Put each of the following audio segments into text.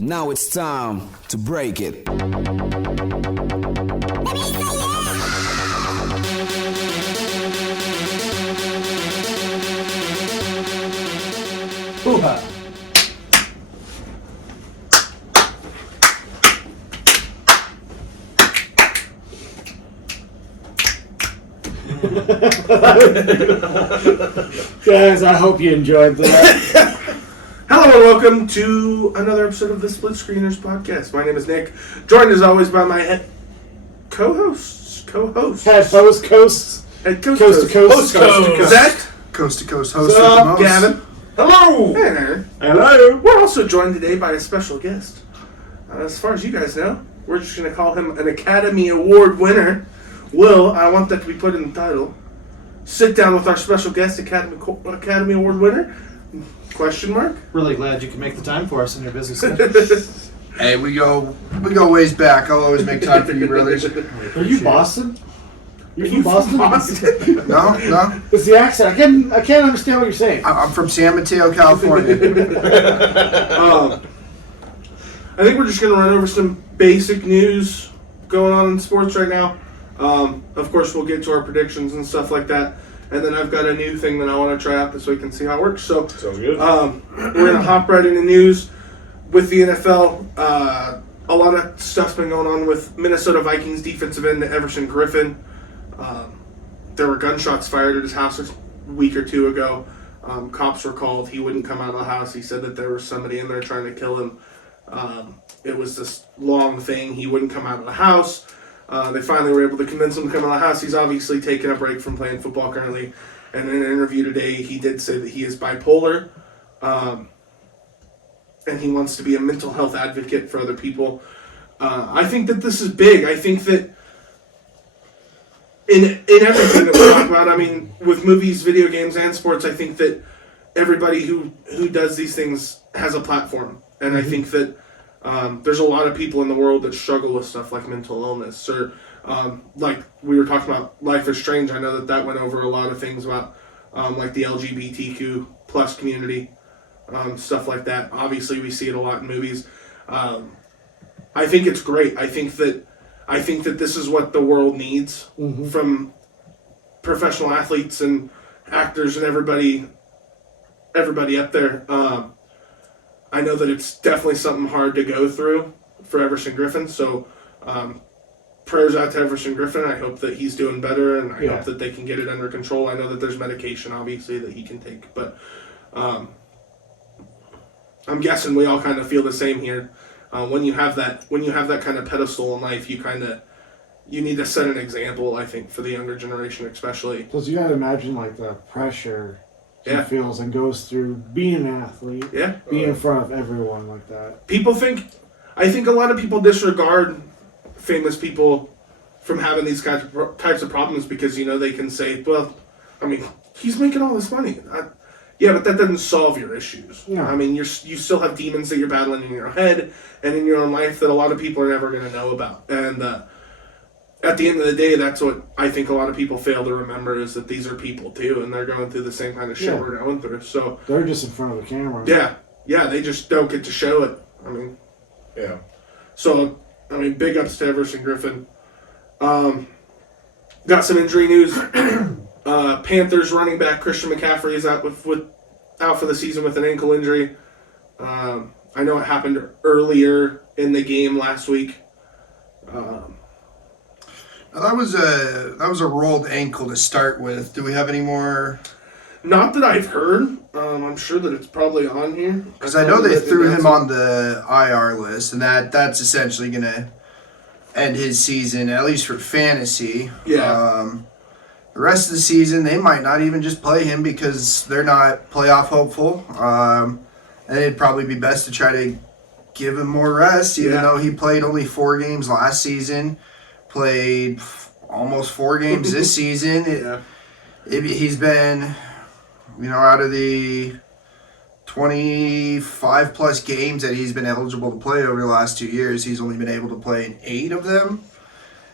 Now it's time to break it. Hoo-ha. Guys, I hope you enjoyed that. Hello and welcome to another episode of the SplitScreeners podcast. My name is Nick, joined as always by my co-hosts. Head host, coast to coast. Zach. Coast to coast host. What's up, Gavin? Hello. Hey there. Hello. We're also joined today by a special guest. As far as you guys know, we're just going to call him an Academy Award winner. Will, I want that to be put in the title. Sit down with our special guest, Academy Award winner. Question mark? Really glad you can make the time for us in your busy schedule. Hey, we go ways back. I'll always make time for you, brothers. Are you Boston? You're from Boston? No. It's the accent. I can't understand what you're saying. I'm from San Mateo, California. I think we're just going to run over some basic news going on in sports right now. Of course, we'll get to our predictions and stuff like that. And then I've got a new thing that I want to try out this week and see how it works. So, sounds good. We're going to hop right into news with the NFL. A lot of stuff's been going on with Minnesota Vikings defensive end Everson Griffin. There were gunshots fired at his house a week or two ago. Cops were called. He wouldn't come out of the house. He said that there was somebody in there trying to kill him. It was this long thing. He wouldn't come out of the house. They finally were able to convince him to come out of the house. He's obviously taken a break from playing football currently. And in an interview today, he did say that he is bipolar. And he wants to be a mental health advocate for other people. I think that this is big. I think that in everything that we talk about, I mean, with movies, video games, and sports, I think that everybody who does these things has a platform. And I think that there's a lot of people in the world that struggle with stuff like mental illness or like we were talking about Life is Strange. I know that went over a lot of things about like the LGBTQ plus community, stuff like that. Obviously, we see it a lot in movies. I think it's great. I think that this is what the world needs from professional athletes and actors and everybody up there. I know that it's definitely something hard to go through for Everson Griffin, so prayers out to Everson Griffin. I hope that he's doing better, and I hope that they can get it under control. I know that there's medication, obviously, that he can take, but I'm guessing we all kind of feel the same here. When you have that kind of pedestal in life, you need to set an example, I think, for the younger generation especially. Plus, you gotta imagine like the pressure he feels and goes through being an athlete, being in front of everyone like that. I think a lot of people disregard famous people from having these types of problems because, they can say, well, I mean, he's making all this money. Yeah, but that doesn't solve your issues. Yeah. I mean, you still have demons that you're battling in your head and in your own life that a lot of people are never going to know about. And at the end of the day, that's what I think a lot of people fail to remember is that these are people too, and they're going through the same kind of shit we're going through. So they're just in front of the camera. Yeah, they just don't get to show it. I mean, yeah. So big ups to Everson Griffin. Got some injury news. Panthers running back Christian McCaffrey is out out for the season with an ankle injury. I know it happened earlier in the game last week. That was a rolled ankle to start with. Do we have any more? Not that I've heard. I'm sure that it's probably on here. Because I know they threw him on the IR list, and that's essentially going to end his season, at least for fantasy. Yeah. The rest of the season, they might not even just play him because they're not playoff hopeful. And it'd probably be best to try to give him more rest, even though he played only 4 games last season. Played almost 4 games this season. He's been, out of the 25 plus games that he's been eligible to play over the last 2 years, he's only been able to play in 8 of them.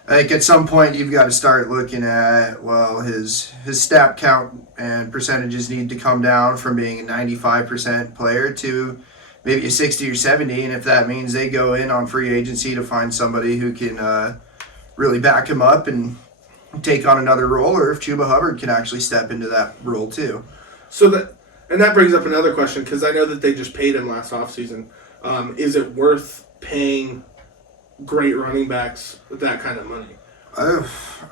Like at some point, you've got to start looking at his stat count and percentages need to come down from being a 95% player to maybe a 60 or 70, and if that means they go in on free agency to find somebody who can really back him up and take on another role, or if Chuba Hubbard can actually step into that role too. So that brings up another question, because I know that they just paid him last offseason. Is it worth paying great running backs with that kind of money?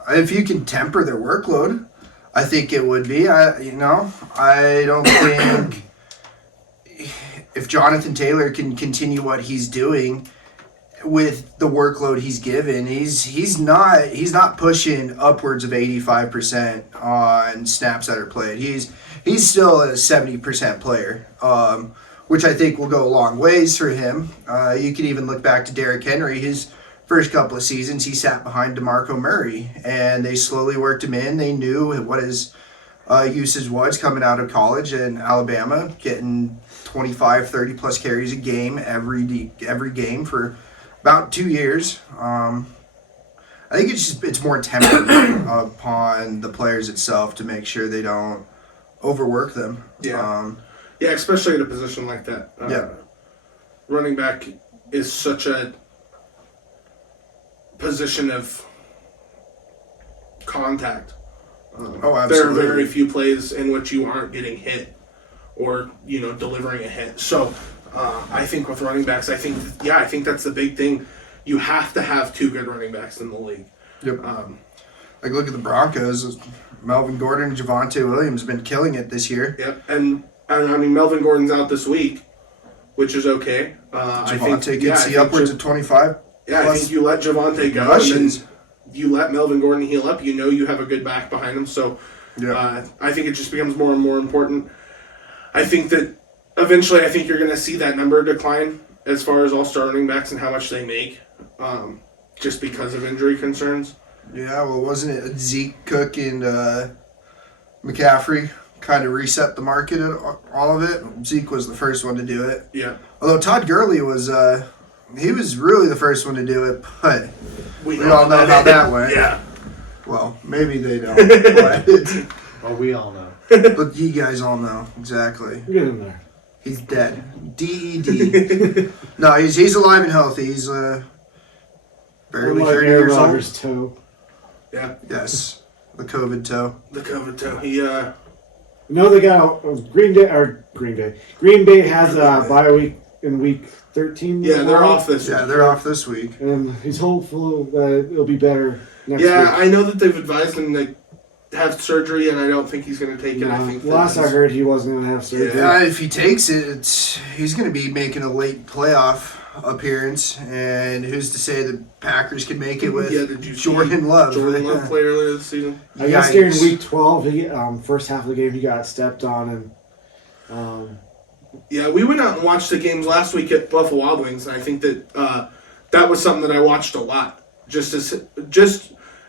If you can temper their workload, I think it would be. I don't think if Jonathan Taylor can continue what he's doing with the workload he's given, he's not pushing upwards of 85% on snaps that are played. He's still a 70% player, which I think will go a long ways for him. You could even look back to Derrick Henry. His first couple of seasons, he sat behind DeMarco Murray, and they slowly worked him in. They knew what his usage was coming out of college in Alabama, getting 25, 30-plus carries a game every game for about 2 years. I think it's more tempered upon the players itself to make sure they don't overwork them. Yeah, especially at a position like that. Running back is such a position of contact. Absolutely. There are very few plays in which you aren't getting hit or delivering a hit. So I think with running backs, I think that's the big thing. You have to have two good running backs in the league. Yep. Like look at the Broncos. Melvin Gordon and Javonte Williams have been killing it this year. Yep, and I mean Melvin Gordon's out this week, which is okay. Javonte can see upwards of 25. Yeah, I think you let Javonte go, and then you let Melvin Gordon heal up. You have a good back behind him. So I think it just becomes more and more important. I think that eventually, you're going to see that number decline as far as all-star running backs and how much they make, just because of injury concerns. Yeah, well, wasn't it Zeke, Cook, and McCaffrey kind of reset the market at all of it? Zeke was the first one to do it. Yeah. Although Todd Gurley was really the first one to do it, but we all know how that went. Yeah. Well, maybe they don't. But, Well, we all know. but you guys all know exactly. Get in there. He's dead. D-E-D. No, he's alive and healthy. He's barely 30 years old. Rodgers' toe. Yeah. Yes, the COVID toe. The COVID toe. They got Green Bay. Green Bay has a bye week in week 13. Yeah, they're off this week. Yeah, they're off this week. And he's hopeful that it'll be better next week. I know that they've advised him to have surgery, and I don't think he's going to take it. I think last I heard, he wasn't going to have surgery. Yeah, if he takes it, he's going to be making a late playoff appearance, and who's to say the Packers can make it with Jordan Love? Jordan Love played earlier this season. I guess during week 12, he first half of the game, he got stepped on, and we went out and watched the games last week at Buffalo Wild Wings, and I think that that was something that I watched a lot. Just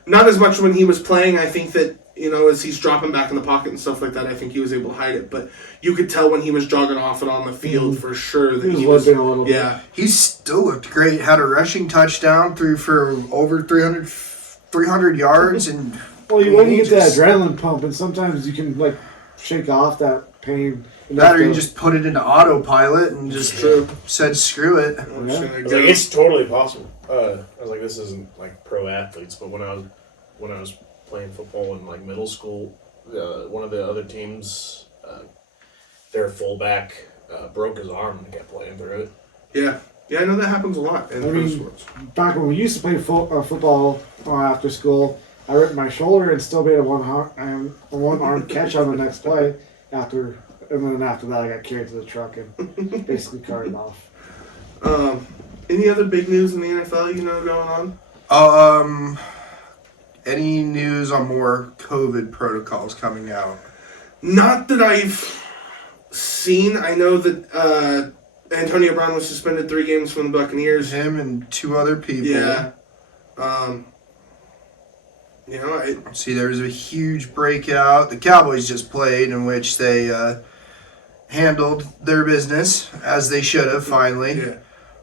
not as much when he was playing. I think that as he's dropping back in the pocket and stuff like that, I think he was able to hide it. But you could tell when he was jogging off and on the field for sure that he was limping a little bit. Yeah, he still looked great. Had a rushing touchdown, threw for over 300 yards, and when you get that adrenaline pump, and sometimes you can shake off that pain. That or you just put it into autopilot and just said screw it. It's totally possible. I was like, this isn't pro athletes, but when I was playing football in middle school, one of the other teams, their fullback broke his arm and kept playing through it. Yeah, I know that happens a lot in pro sports. Back when we used to play football after school, I ripped my shoulder and still made a one-arm catch on the next play and then after that I got carried to the truck and basically carted off. Any other big news in the NFL going on? Any news on more COVID protocols coming out? Not that I've seen. I know that Antonio Brown was suspended 3 games from the Buccaneers. Him and 2 other people. Yeah. See, there was a huge breakout. The Cowboys just played, in which they handled their business as they should have finally. Yeah.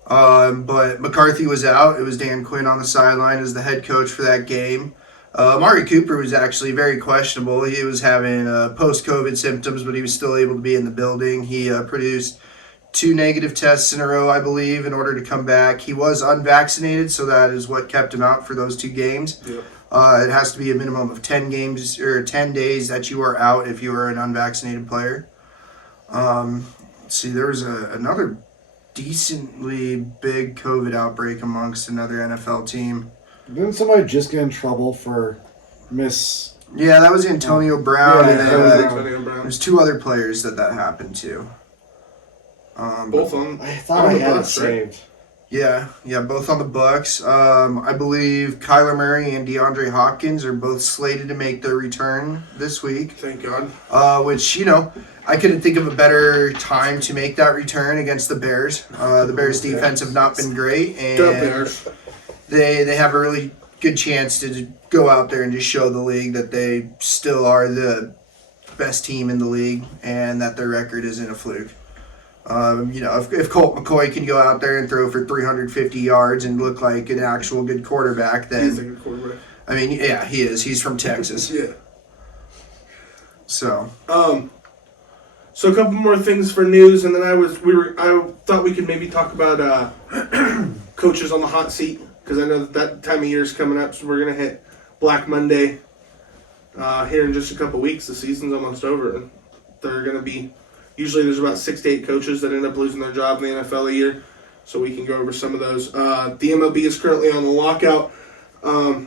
But McCarthy was out. It was Dan Quinn on the sideline as the head coach for that game. Amari Cooper was actually very questionable. He was having post-COVID symptoms, but he was still able to be in the building. He produced 2 negative tests in a row, I believe, in order to come back. He was unvaccinated, so that is what kept him out for those 2 games. Yep. It has to be a minimum of 10 games or 10 days that you are out if you are an unvaccinated player. Let's see, there was another decently big COVID outbreak amongst another NFL team. Didn't somebody just get in trouble for miss? Yeah, that was Antonio Brown, Yeah, and that was then Antonio Brown. there's 2 other players that happened to. Both of them. I thought on I the had it Bucs, right? saved. Yeah, both on the Bucks. I believe Kyler Murray and DeAndre Hopkins are both slated to make their return this week. Thank God. Which, I couldn't think of a better time to make that return against the Bears. The Bears' defense have not been great, The and Bears. they have a really good chance to go out there and just show the league that they still are the best team in the league and that their record isn't a fluke. If Colt McCoy can go out there and throw for 350 yards and look like an actual good quarterback, then He's a good quarterback. I mean, yeah, he is. He's from Texas, Yeah. so So a couple more things for news, and then I thought we could maybe talk about coaches on the hot seat, because I know that time of year is coming up, so we're gonna hit Black Monday here in just a couple weeks. The season's almost over, and they're gonna be. Usually, there's about 6 to 8 coaches that end up losing their job in the NFL a year, so we can go over some of those. The MLB is currently on the lockout. I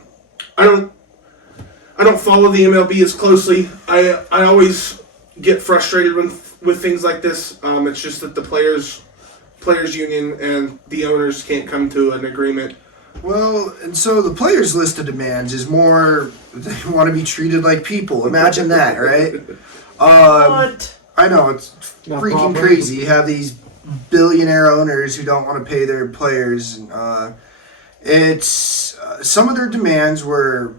don't follow the MLB as closely. I always get frustrated with things like this. It's just that the players union and the owners can't come to an agreement. well, and so the players' list of demands is more they want to be treated like people. Imagine that, right? What? I know, it's Not freaking proper. crazy. You have these billionaire owners who don't want to pay their players. It's some of their demands were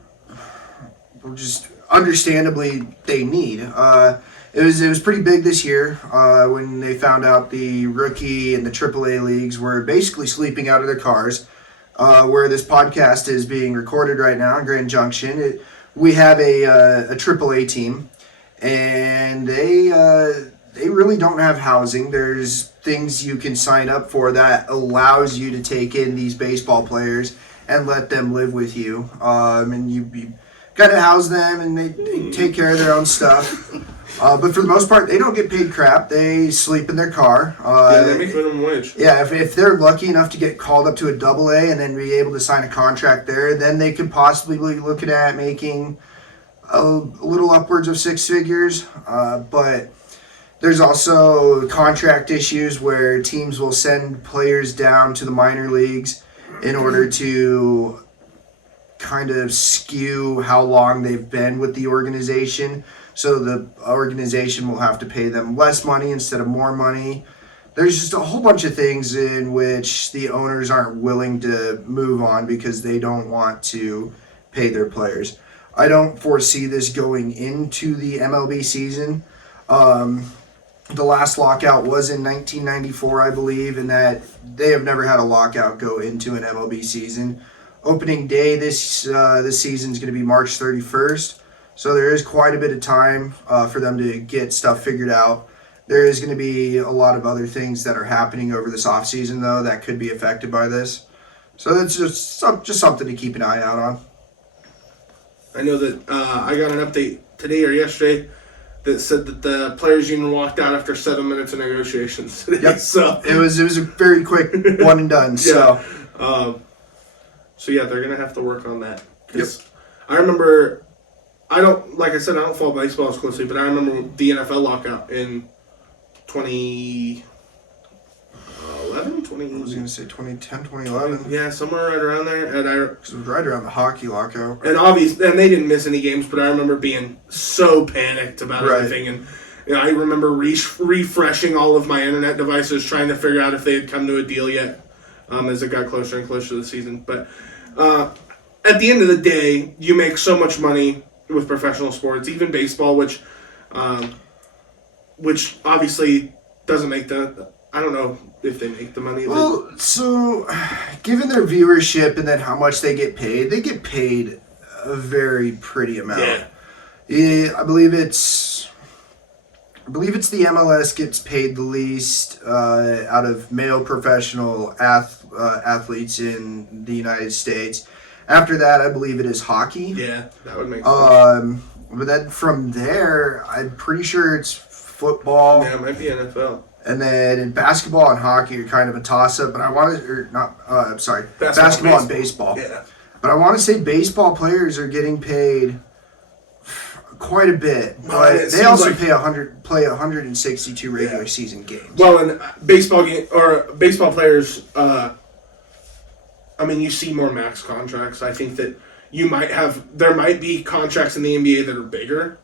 just understandably they need. It was pretty big this year when they found out the rookie and the AAA leagues were basically sleeping out of their cars. Where this podcast is being recorded right now in Grand Junction, we have a AAA team. And they really don't have housing. There's things you can sign up for that allows you to take in these baseball players and let them live with you. And you got to house them, and they take care of their own stuff. But for the most part, they don't get paid crap. They sleep in their car. They make minimum wage. Yeah, if they're lucky enough to get called up to a AA and then be able to sign a contract there, then they could possibly be looking at making a little upwards of 6 figures, but there's also contract issues where teams will send players down to the minor leagues in order to kind of skew how long they've been with the organization, so the organization will have to pay them less money instead of more money. There's just a whole bunch of things in which the owners aren't willing to move on because they don't want to pay their players. I don't foresee this going into the MLB season. The last lockout was in 1994, I believe, and that they have never had a lockout go into an MLB season. Opening day this season is going to be March 31st, so there is quite a bit of time for them to get stuff figured out. There is going to be a lot of other things that are happening over this offseason, though, that could be affected by this. So that's just something to keep an eye out on. I know that I got an update today or yesterday that said that the players union walked out after 7 minutes of negotiations today. Yep. So It was a very quick one and done. So So yeah, they're gonna have to work on that. 'Cause I remember, I don't follow baseball as closely, but I remember the NFL lockout in 2011, I was going to say 2010, 2011. yeah, somewhere right around there. And It was right around the hockey lockout. and they didn't miss any games, but I remember being so panicked about Right. everything. And I remember refreshing all of my internet devices, trying to figure out if they had come to a deal yet. As it got closer and closer to the season, but at the end of the day, you make so much money with professional sports, even baseball, which obviously doesn't make the. I don't know if they make the money. Well, so given their viewership and then how much they get paid a very pretty amount. Yeah. Yeah, I believe it's I believe it's the MLS gets paid the least out of male professional athletes in the United States. After that, I believe it is hockey. Yeah, that would make sense. But then from there, I'm pretty sure it's football. Yeah, it might be NFL. And then in basketball and hockey are kind of a toss-up. But I want to, or not, I'm sorry, basketball and baseball. Yeah. But I want to say baseball players are getting paid quite a bit. But they also play 162 regular season games. Well, and baseball players, I mean, you see more max contracts. I think that there might be contracts in the NBA that are bigger.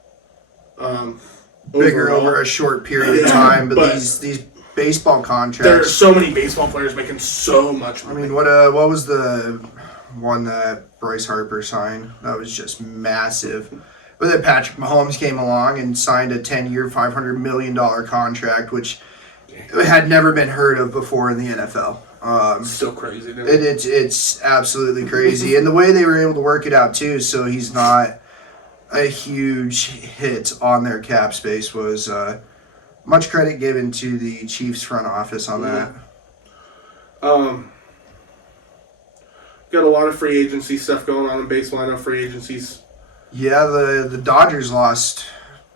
Bigger overall. over a short period of time, but these baseball contracts. There are so many baseball players making so much money. I mean, what was the one that Bryce Harper signed? That was just massive. But then Patrick Mahomes came along and signed a 10-year, $500 million contract, which had never been heard of before in the NFL. So crazy. It's absolutely crazy. And the way they were able to work it out, too, so he's not a huge hit on their cap space was much credit given to the Chiefs front office on that. Got a lot of free agency stuff going on in baseball. I know free agencies. Yeah, the Dodgers lost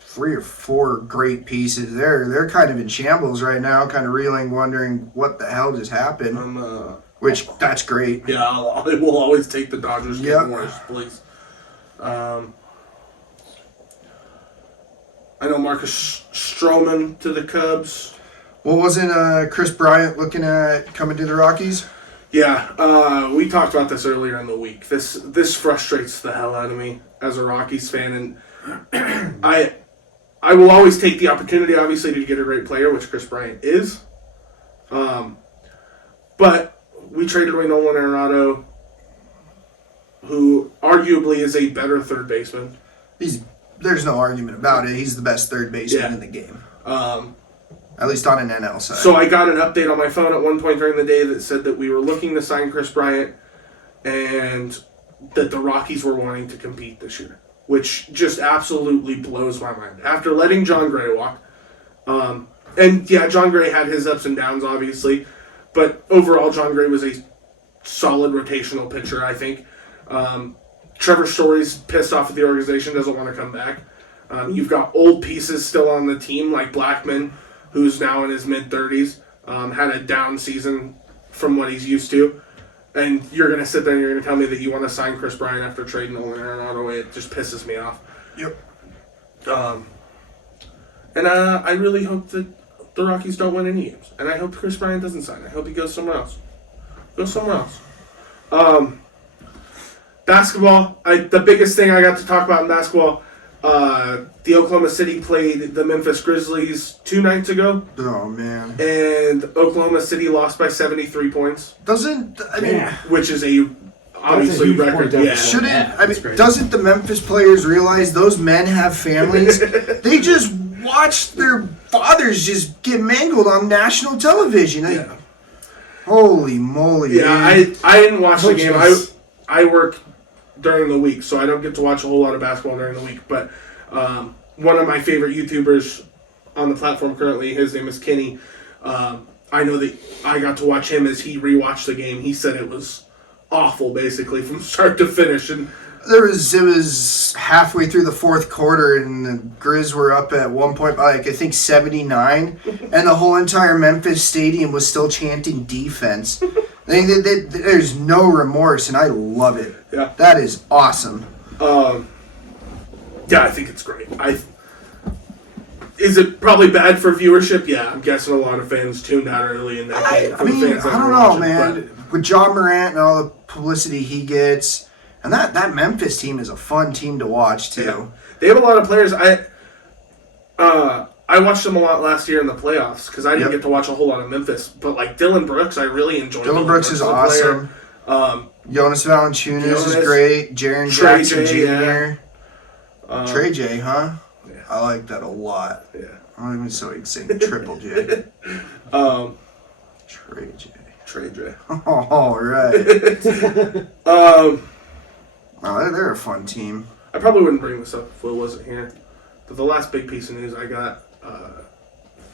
3 or 4 great pieces. They're kind of in shambles right now, kind of reeling, wondering what the hell just happened. Which that's great. Yeah, I will always take the Dodgers. Yep. Morris, please. I know Marcus Stroman to the Cubs. Well, wasn't Chris Bryant looking at coming to the Rockies? Yeah, we talked about this earlier in the week. This frustrates the hell out of me as a Rockies fan, and I will always take the opportunity, obviously, to get a great player, which Chris Bryant is. But we traded away Nolan Arenado, who arguably is a better third baseman. There's no argument about it. He's the best third baseman in the game. At least on an NL side. So I got an update on my phone at one point during the day that said that we were looking to sign Chris Bryant and that the Rockies were wanting to compete this year, which just absolutely blows my mind. After letting John Gray walk, and yeah, John Gray had his ups and downs, obviously, but overall, John Gray was a solid rotational pitcher, I think. Trevor Story's pissed off at the organization, doesn't want to come back. You've got old pieces still on the team, like Blackman, who's now in his mid-30s, had a down season from what he's used to. And you're going to sit there and you're going to tell me that you want to sign Chris Bryant after trading Nolan Arenado away. It just pisses me off. Yep. And I really hope that the Rockies don't win any games. And I hope Chris Bryant doesn't sign. I hope he goes somewhere else. Basketball. The biggest thing I got to talk about in basketball, the Oklahoma City played the Memphis Grizzlies 2 nights ago. Oh, man. And Oklahoma City lost by 73 points. Which is obviously huge record. point Yeah. difference. Doesn't the Memphis players realize those men have families? They just watch their fathers just get mangled on national television. Yeah. Holy moly. Yeah, dude. I didn't watch the game. Coaches. I work during the week, so I don't get to watch a whole lot of basketball during the week. But one of my favorite YouTubers on the platform currently, his name is Kenny. I know that I got to watch him as he rewatched the game. He said it was awful, basically, from start to finish. And it was halfway through the fourth quarter, and the Grizz were up at one point by, I think, 79, and the whole entire Memphis stadium was still chanting defense. There's no remorse, and I love it. Yeah. That is awesome. Yeah, I think it's great. Is it probably bad for viewership? Yeah, I'm guessing a lot of fans tuned out early in that game. I don't know, man. With John Morant and all the publicity he gets, and that Memphis team is a fun team to watch, too. Yeah. They have a lot of players. I watched them a lot last year in the playoffs because I didn't get to watch a whole lot of Memphis. But like Dylan Brooks, I really enjoyed. Dylan Brooks is awesome. Jonas Valanciunas is great. Jaren Jackson Jr. Trey J, huh? Yeah. I like that a lot. Yeah. I'm even so saying Triple J. Trey J. Trey J. All right. They're a fun team. I probably wouldn't bring this up if Will wasn't here. But the last big piece of news I got,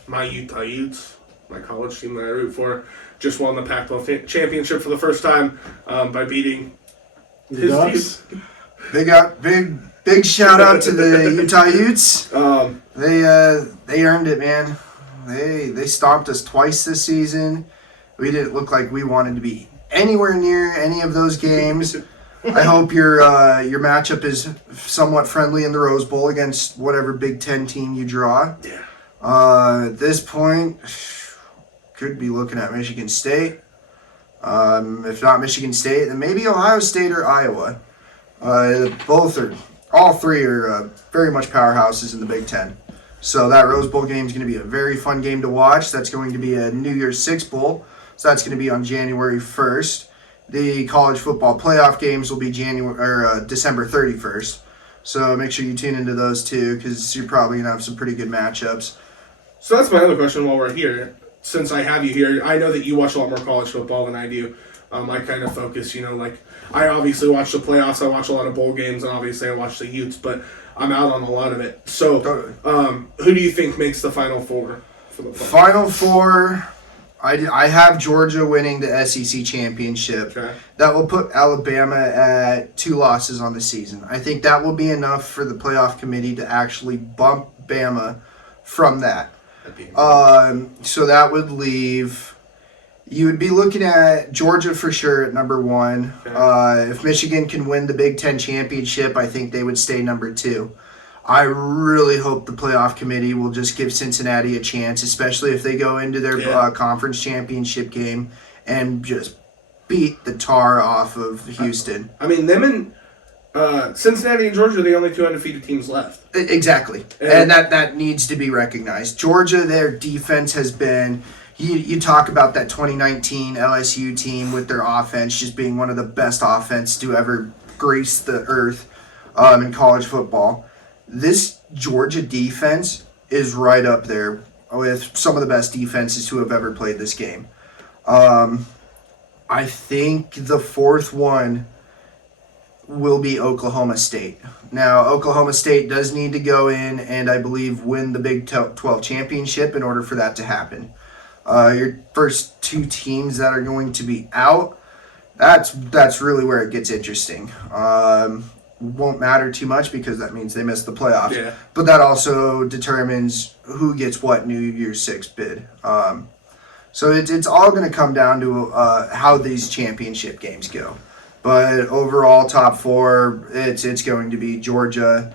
my Utah Utes, my college team that I root for, just won the Pac-12 championship for the first time by beating The his Ducks? team. Big shout out to the Utah Utes. They earned it, man. They stomped us twice this season. We didn't look like we wanted to be anywhere near any of those games. I hope your matchup is somewhat friendly in the Rose Bowl against whatever Big Ten team you draw. Yeah. At this point, could be looking at Michigan State. If not Michigan State, then maybe Ohio State or Iowa. All three are very much powerhouses in the Big Ten. So that Rose Bowl game is going to be a very fun game to watch. That's going to be a New Year's Six Bowl. So that's going to be on January 1st. The college football playoff games will be December 31st. So make sure you tune into those too, because you're probably going to have some pretty good matchups. So that's my other question while we're here. Since I have you here, I know that you watch a lot more college football than I do. I kind of focus, I obviously watch the playoffs, I watch a lot of bowl games, and obviously I watch the Utes, but I'm out on a lot of it. So, who do you think makes the Final Four for the playoffs? Final Four, I have Georgia winning the SEC championship. Okay. That will put Alabama at 2 losses on the season. I think that will be enough for the playoff committee to actually bump Bama from that. So that would leave... You would be looking at Georgia for sure at number 1. Okay. If Michigan can win the Big Ten championship, I think they would stay number 2. I really hope the playoff committee will just give Cincinnati a chance, especially if they go into their conference championship game and just beat the tar off of Houston. I mean, them and Cincinnati and Georgia are the only 2 undefeated teams left. Exactly. And that needs to be recognized. Georgia, their defense has been... You talk about that 2019 LSU team with their offense just being one of the best offense to ever grace the earth in college football. This Georgia defense is right up there with some of the best defenses who have ever played this game. I think the 4th one will be Oklahoma State. Now, Oklahoma State does need to go in and I believe win the Big 12 championship in order for that to happen. Your first 2 teams that are going to be out, that's really where it gets interesting. Won't matter too much because that means they missed the playoffs. Yeah. But that also determines who gets what New Year's Six bid. So it's all going to come down to how these championship games go. But overall, top 4, it's going to be Georgia,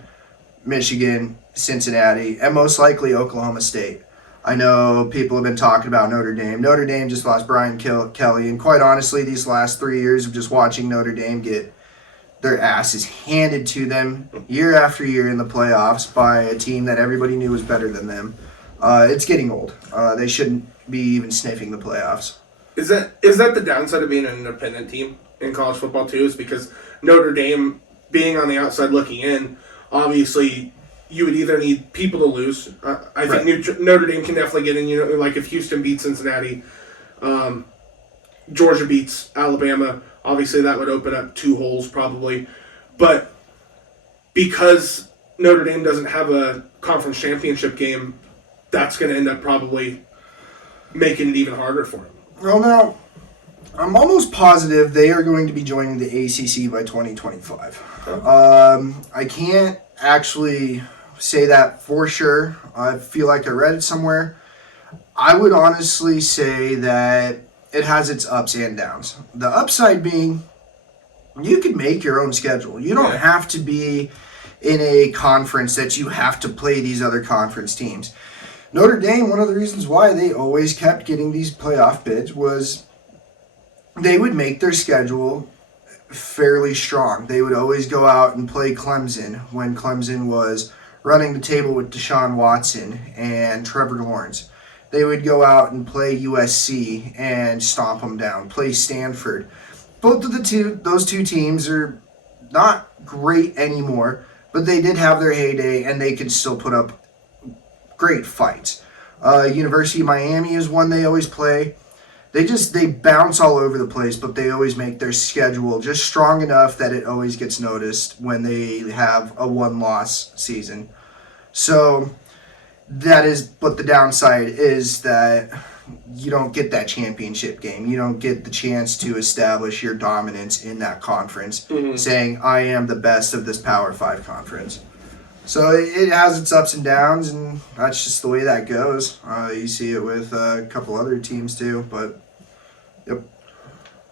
Michigan, Cincinnati, and most likely Oklahoma State. I know people have been talking about Notre Dame. Notre Dame just lost Brian Kelly, and quite honestly, these last 3 years of just watching Notre Dame get their asses handed to them year after year in the playoffs by a team that everybody knew was better than them, it's getting old. They shouldn't be even sniffing the playoffs. Is that the downside of being an independent team in college football too? Is because Notre Dame being on the outside looking in, obviously you would either need people to lose. I think Notre Dame can definitely get in. Like if Houston beats Cincinnati, Georgia beats Alabama, obviously that would open up 2 holes probably. But because Notre Dame doesn't have a conference championship game, that's going to end up probably making it even harder for them. Well, now, I'm almost positive they are going to be joining the ACC by 2025. I can't actually say that for sure. I feel like I read it somewhere. I would honestly say that it has its ups and downs. The upside being you can make your own schedule. You don't have to be in a conference that you have to play these other conference teams. Notre Dame, one of the reasons why they always kept getting these playoff bids was they would make their schedule fairly strong. They would always go out and play Clemson when Clemson was running the table with Deshaun Watson and Trevor Lawrence. They would go out and play USC and stomp them down, play Stanford. Both of those two teams are not great anymore, but they did have their heyday and they could still put up great fights. University of Miami is one they always play. They bounce all over the place, but they always make their schedule just strong enough that it always gets noticed when they have a 1-loss season. So but the downside is that you don't get that championship game. You don't get the chance to establish your dominance in that conference, saying, I am the best of this Power 5 conference. So it has its ups and downs, and that's just the way that goes. You see it with a couple other teams too, but yep.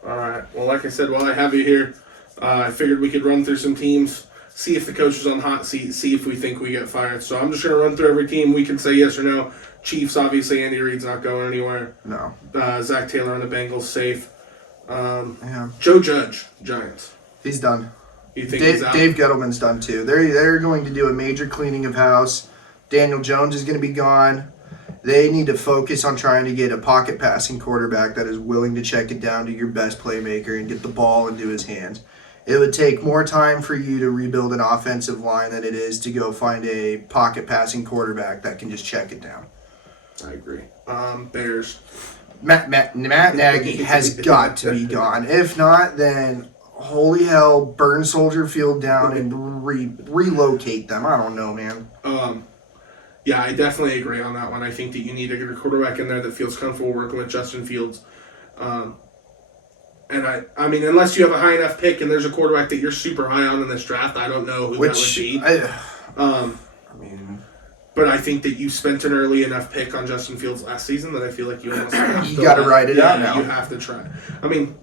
All right. Well, like I said, while I have you here, I figured we could run through some teams, see if the coach is on hot seat, see if we think we get fired. So I'm just going to run through every team. We can say yes or no. Chiefs, obviously, Andy Reid's not going anywhere. No. Zach Taylor on the Bengals, safe. Yeah. Joe Judge, Giants. He's done. You think he's out? Dave Gettleman's done too. They're going to do a major cleaning of house. Daniel Jones is going to be gone. They need to focus on trying to get a pocket passing quarterback that is willing to check it down to your best playmaker and get the ball into his hands. It would take more time for you to rebuild an offensive line than it is to go find a pocket passing quarterback that can just check it down. I agree. Bears. Matt Nagy has got to be gone. If not, then holy hell, burn Soldier Field down and relocate them. I don't know, man. Yeah, I definitely agree on that one. I think that you need to get a quarterback in there that feels comfortable working with Justin Fields. And I mean, unless you have a high enough pick and there's a quarterback that you're super high on in this draft, I don't know who that would be. But I think that you spent an early enough pick on Justin Fields last season that I feel like you almost have You got to ride it out now. You have to try. I mean,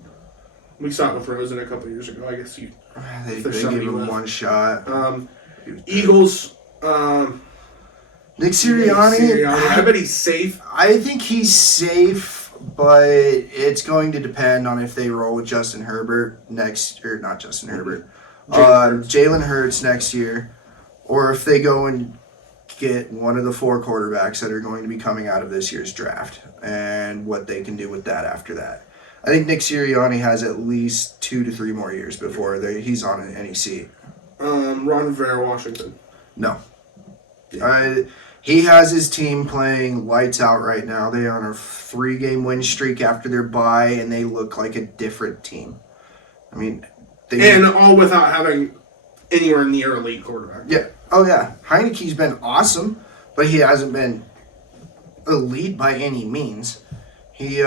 we saw it with Rosen a couple of years ago. I guess they gave him one shot. Eagles. Nick Sirianni. I bet he's safe. I think he's safe, but it's going to depend on if they roll with Justin Herbert Jalen Hurts next year, or if they go and get one of the 4 quarterbacks that are going to be coming out of this year's draft and what they can do with that after that. I think Nick Sirianni has at least 2 to 3 more years before he's on any seat. Ron Rivera, Washington. No. He has his team playing lights out right now. They are on a 3-game win streak after their bye, and they look like a different team. I mean, and all without having anywhere near elite quarterback. Yeah. Oh, yeah. Heineke's been awesome, but he hasn't been elite by any means. He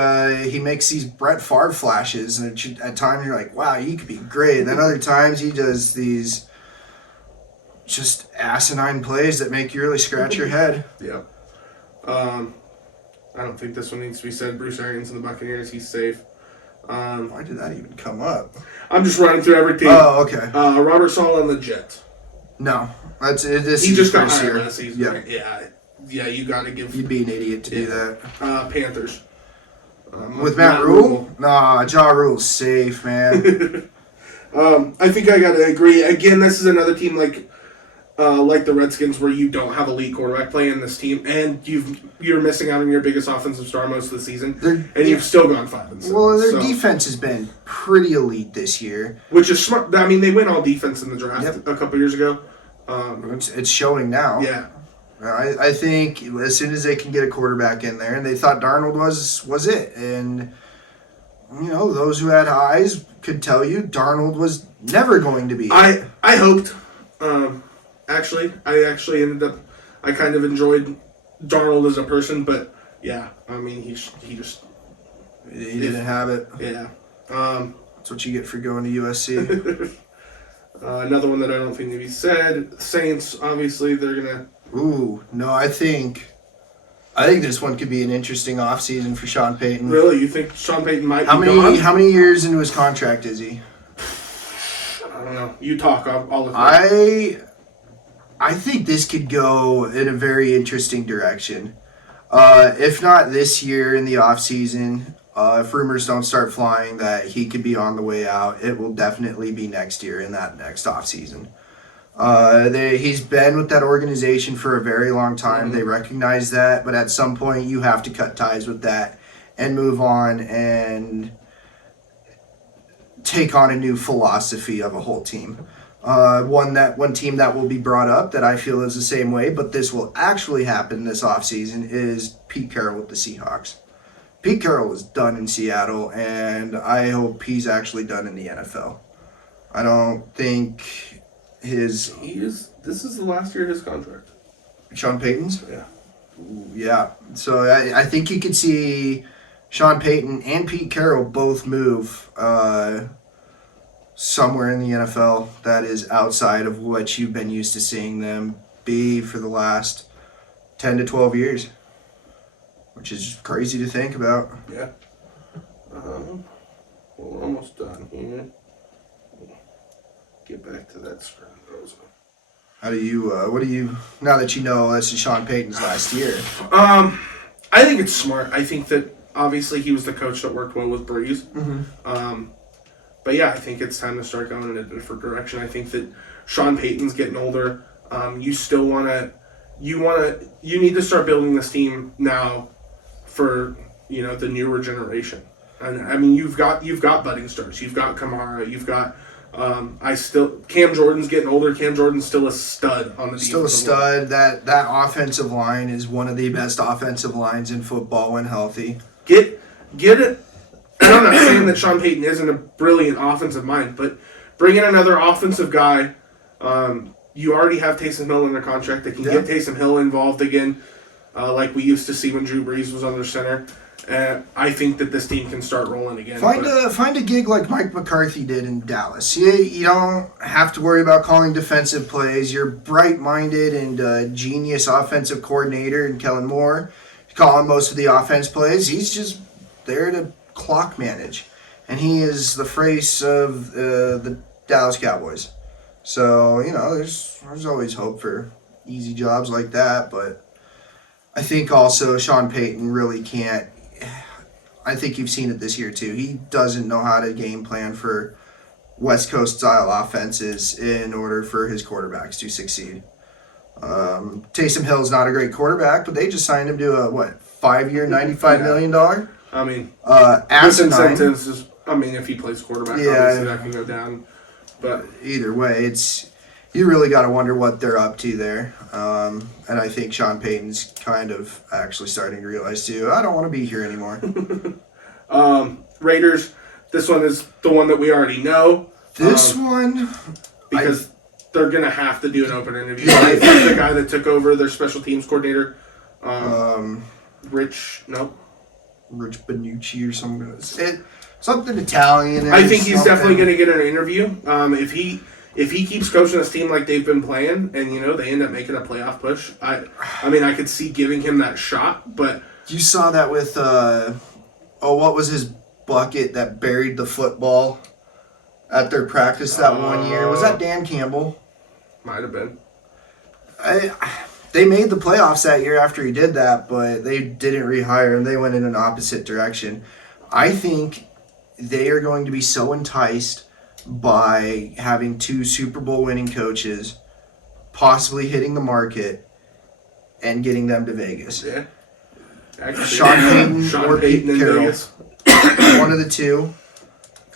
makes these Brett Favre flashes, and at times you're like, wow, he could be great. And then other times he does these just asinine plays that make you really scratch your head. Yeah. I don't think this one needs to be said. Bruce Arians and the Buccaneers, he's safe. Why did that even come up? I'm just running through every team. Oh, okay. Robert Saleh and the Jets. No. He just got hired last season. Yeah. Right? Yeah, you got to give... You'd be an idiot to do that. Panthers. With Matt Rule? Nah, Ja Rule's safe, man. I think I got to agree. Again, this is another team like the Redskins where you don't have elite quarterback play in this team, and you're missing out on your biggest offensive star most of the season, and you've still gone 5-7. Well, their defense has been pretty elite this year. Which is smart. I mean, they went all defense in the draft a couple years ago. It's showing now. Yeah. I think as soon as they can get a quarterback in there, and they thought Darnold was it, and those who had eyes could tell you Darnold was never going to be. I hoped. I ended up. I kind of enjoyed Darnold as a person, but yeah, I mean he didn't have it. Yeah. That's what you get for going to USC. Another one that I don't think can be said. Saints, obviously, they're gonna. Ooh, no, I think this one could be an interesting offseason for Sean Payton. Really? You think Sean Payton might be gone? How many years into his contract is he? I don't know. You talk. I'll look at I think this could go in a very interesting direction. If not this year in the offseason, if rumors don't start flying that he could be on the way out, it will definitely be next year in that next offseason. He's been with that organization for a very long time. Mm-hmm. They recognize that, but at some point you have to cut ties with that and move on and take on a new philosophy of a whole team. One team that will be brought up that I feel is the same way, but this will actually happen this offseason is Pete Carroll with the Seahawks. Pete Carroll is done in Seattle, and I hope he's actually done in the NFL. I don't think this is this is the last year of his contract. Sean Payton's? Yeah. Yeah. So I think you could see Sean Payton and Pete Carroll both move somewhere in the NFL that is outside of what you've been used to seeing them be for the last 10 to 12 years, which is crazy to think about. Yeah. We're almost done here. Get back to that screen. How do you, what do you, now that you know this is Sean Payton's last year? I think it's smart. I think that obviously he was the coach that worked well with Breeze. But yeah, I think it's time to start going in a different direction. I think that Sean Payton's getting older. You still you need to start building this team now for, the newer generation. And I mean, you've got budding stars. You've got Kamara. You've got Cam Jordan's getting older. Cam Jordan's still a stud on the defensive Still a stud. That offensive line is one of the best offensive lines in football when healthy. Get it. And I'm not saying that Sean Payton isn't a brilliant offensive mind, but bring in another offensive guy. You already have Taysom Hill under contract. They can get Taysom Hill involved again, like we used to see when Drew Brees was under center. I think that this team can start rolling again. Find a gig like Mike McCarthy did in Dallas. You don't have to worry about calling defensive plays. You're bright-minded and genius offensive coordinator in Kellen Moore. Calling most of the offense plays. He's just there to clock manage. And he is the face of the Dallas Cowboys. So, there's always hope for easy jobs like that. But I think also Sean Payton really can't. I think you've seen it this year too. He doesn't know how to game plan for West Coast style offenses in order for his quarterbacks to succeed. Taysom Hill's not a great quarterback, but they just signed him to a 5-year, $95 million? I mean, asinine. incentives. If he plays quarterback, obviously that can go down. But either way, you really got to wonder what they're up to there. And I think Sean Payton's kind of actually starting to realize too, I don't want to be here anymore. Raiders, this one is the one that we already know. This one, because they're going to have to do an open interview. The guy that took over their special teams coordinator, Rich Benucci or something Italian. I think he's definitely going to get an interview. If he keeps coaching this team like they've been playing, and they end up making a playoff push, I could see giving him that shot. But you saw that with what was his bucket that buried the football at their practice that one year? Was that Dan Campbell? Might have been. They made the playoffs that year after he did that, but they didn't rehire him. They went in an opposite direction. I think they are going to be so enticed by having 2 Super Bowl winning coaches possibly hitting the market and getting them to Vegas. Yeah. Actually, Sean Payton Pete in Carroll. Vegas. One of the two.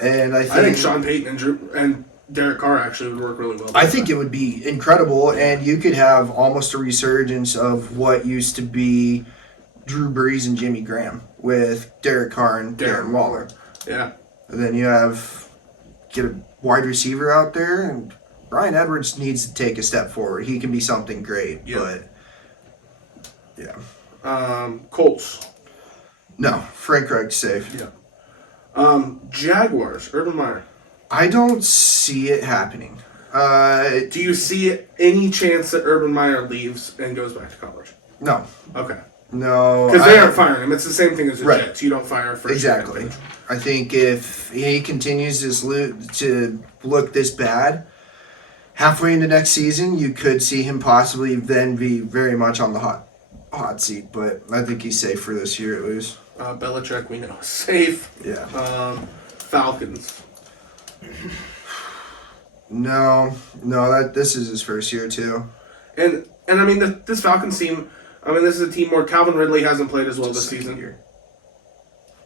And I think Sean Payton and Derek Carr actually would work really well. I think it would be incredible, and you could have almost a resurgence of what used to be Drew Brees and Jimmy Graham with Derek Carr and Darren Waller. Yeah. And then you get a wide receiver out there, and Bryan Edwards needs to take a step forward. He can be something great, but yeah. Colts. No, Frank Reich's safe. Yeah. Jaguars, Urban Meyer. I don't see it happening. Do you see any chance that Urban Meyer leaves and goes back to college? No. Okay. No. Because they aren't firing him. It's the same thing as the Right. Jets. You don't fire a first. Exactly. I think if he continues to look this bad, halfway into next season, you could see him possibly then be very much on the hot seat. But I think he's safe for this year at least. Belichick, we know, safe. Yeah. Falcons. No, this is his first year too. And I mean this Falcons team. I mean, this is a team where Calvin Ridley hasn't played as well this season.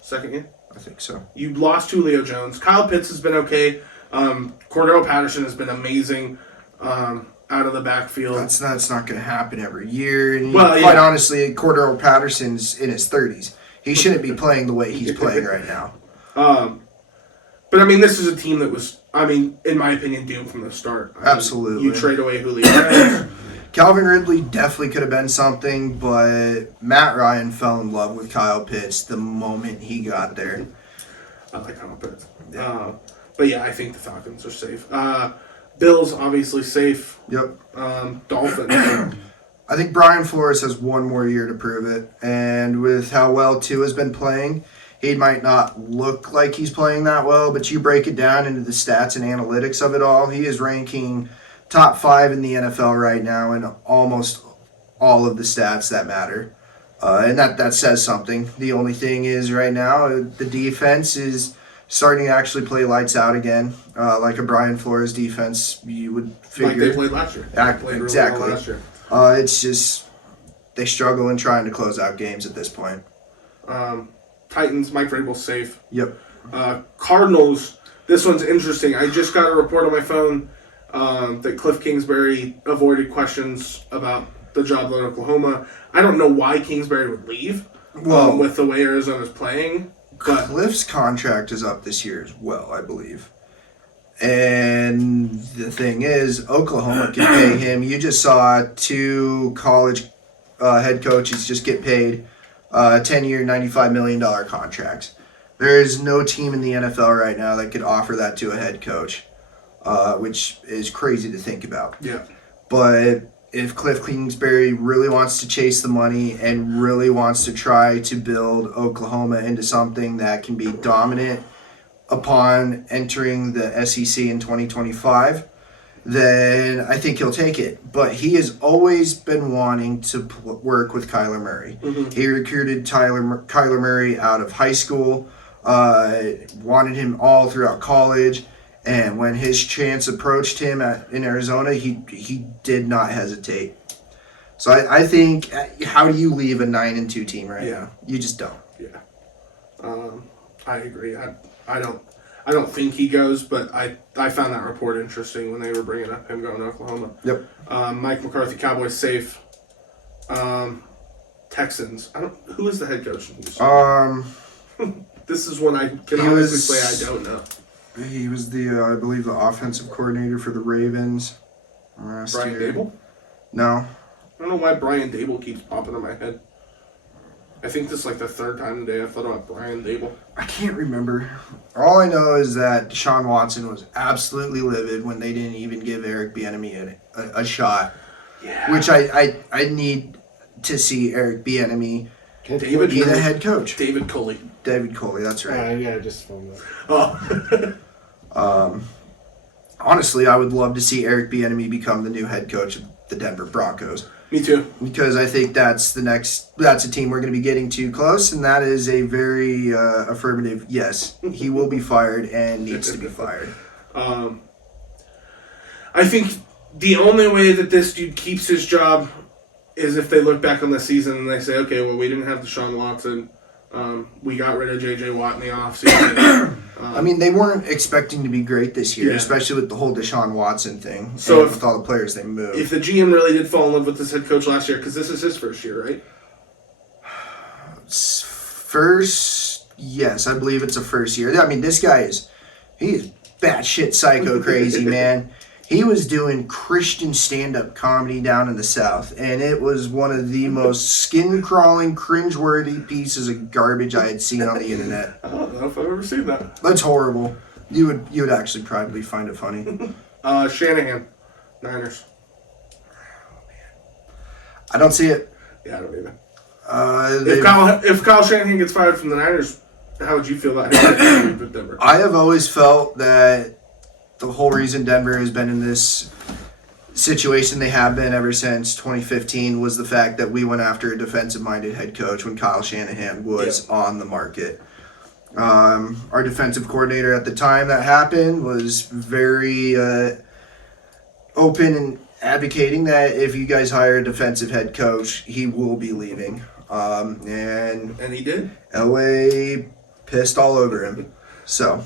Second year? I think so. You lost Julio Jones. Kyle Pitts has been okay. Cordero Patterson has been amazing out of the backfield. That's not going to happen every year. And Well, honestly, Cordero Patterson's in his 30s. He shouldn't be playing the way he's playing right now. But I mean, this is a team that was, in my opinion, doomed from the start. Absolutely. You trade away Julio Jones. Calvin Ridley definitely could have been something, but Matt Ryan fell in love with Kyle Pitts the moment he got there. I like Kyle Pitts. But yeah, I think the Falcons are safe. Bills, obviously safe. Yep. Dolphins. I think Brian Flores has one more year to prove it, and with how well Tua's been playing, he might not look like he's playing that well, but you break it down into the stats and analytics of it all, he is ranking top 5 in the NFL right now in almost all of the stats that matter. And that says something. The only thing is right now, the defense is starting to actually play lights out again. Like a Brian Flores defense, you would figure. Like they played last year. Exactly. Really well last year. It's just they struggle in trying to close out games at this point. Titans, Mike Vrabel's safe. Yep. Cardinals, this one's interesting. I just got a report on my phone that Cliff Kingsbury avoided questions about the job at Oklahoma. I don't know why Kingsbury would leave with the way Arizona's playing. But Cliff's contract is up this year as well, I believe. And the thing is, Oklahoma can pay him. You just saw 2 college head coaches just get paid 10-year, $95 million contracts. There is no team in the NFL right now that could offer that to a head coach, which is crazy to think about. yeah. But if Cliff Kingsbury really wants to chase the money and really wants to try to build Oklahoma into something that can be dominant upon entering the SEC in 2025, then I think he'll take it. But he has always been wanting to work with Kyler Murray. Mm-hmm. He recruited Kyler Murray out of high school, wanted him all throughout college, and when his chance approached him in Arizona, he did not hesitate. So I think, how do you leave a 9-2 team right now? You just don't. Yeah. I agree. I don't think he goes, but I found that report interesting when they were bringing up him going to Oklahoma. Yep. Mike McCarthy, Cowboys safe. Texans. Who is the head coach in Houston? This is one I can honestly say I don't know. He was I believe, the offensive coordinator for the Ravens. Brian Dable? No. I don't know why Brian Dable keeps popping in my head. I think this is like the third time today I've thought about Brian Dable. I can't remember. All I know is that Deshaun Watson was absolutely livid when they didn't even give Eric Bieniemy a shot. Yeah. Which I need to see Eric Bieniemy be the head coach. David Coley. David Coley, that's right. Yeah, just phoned that. Oh. Honestly, I would love to see Eric Bieniemy become the new head coach of the Denver Broncos. Me too. Because I think that's a team we're going to be getting too close, and that is a very affirmative yes. He will be fired and needs to be fired. I think the only way that this dude keeps his job is if they look back on the season and they say, okay, well, we didn't have Deshaun Watson. We got rid of J.J. Watt in the offseason. I mean, they weren't expecting to be great this year, Yeah. especially with the whole Deshaun Watson thing. So and with all the players they moved. If the GM really did fall in love with this head coach last year, because this is his first year, right? First, yes, I believe it's a first year. I mean, this guy he's batshit psycho crazy, man. He was doing Christian stand-up comedy down in the South, and it was one of the most skin-crawling, cringe-worthy pieces of garbage I had seen on the internet. I don't know if I've ever seen that. That's horrible. You would actually probably find it funny. Shanahan, Niners. I don't see it. Yeah, I don't either. If Kyle Shanahan gets fired from the Niners, how would you feel about him with Denver? I have always felt that the whole reason Denver has been in this situation they have been ever since 2015 was the fact that we went after a defensive-minded head coach when Kyle Shanahan was on the market. Our defensive coordinator at the time that happened was very open and advocating that if you guys hire a defensive head coach, he will be leaving. And he did. LA pissed all over him. So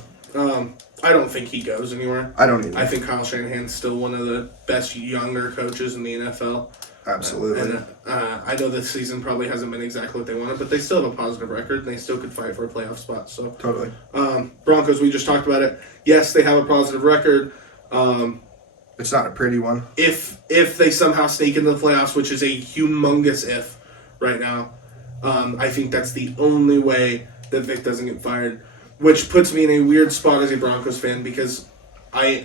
I don't think he goes anywhere. I don't either. I think Kyle Shanahan's still one of the best younger coaches in the NFL. Absolutely. I know this season probably hasn't been exactly what they wanted, but they still have a positive record, and they still could fight for a playoff spot. So Totally. Broncos, we just talked about it. Yes, they have a positive record. It's not a pretty one. If they somehow sneak into the playoffs, which is a humongous if right now, I think that's the only way that Vic doesn't get fired, which puts me in a weird spot as a Broncos fan because I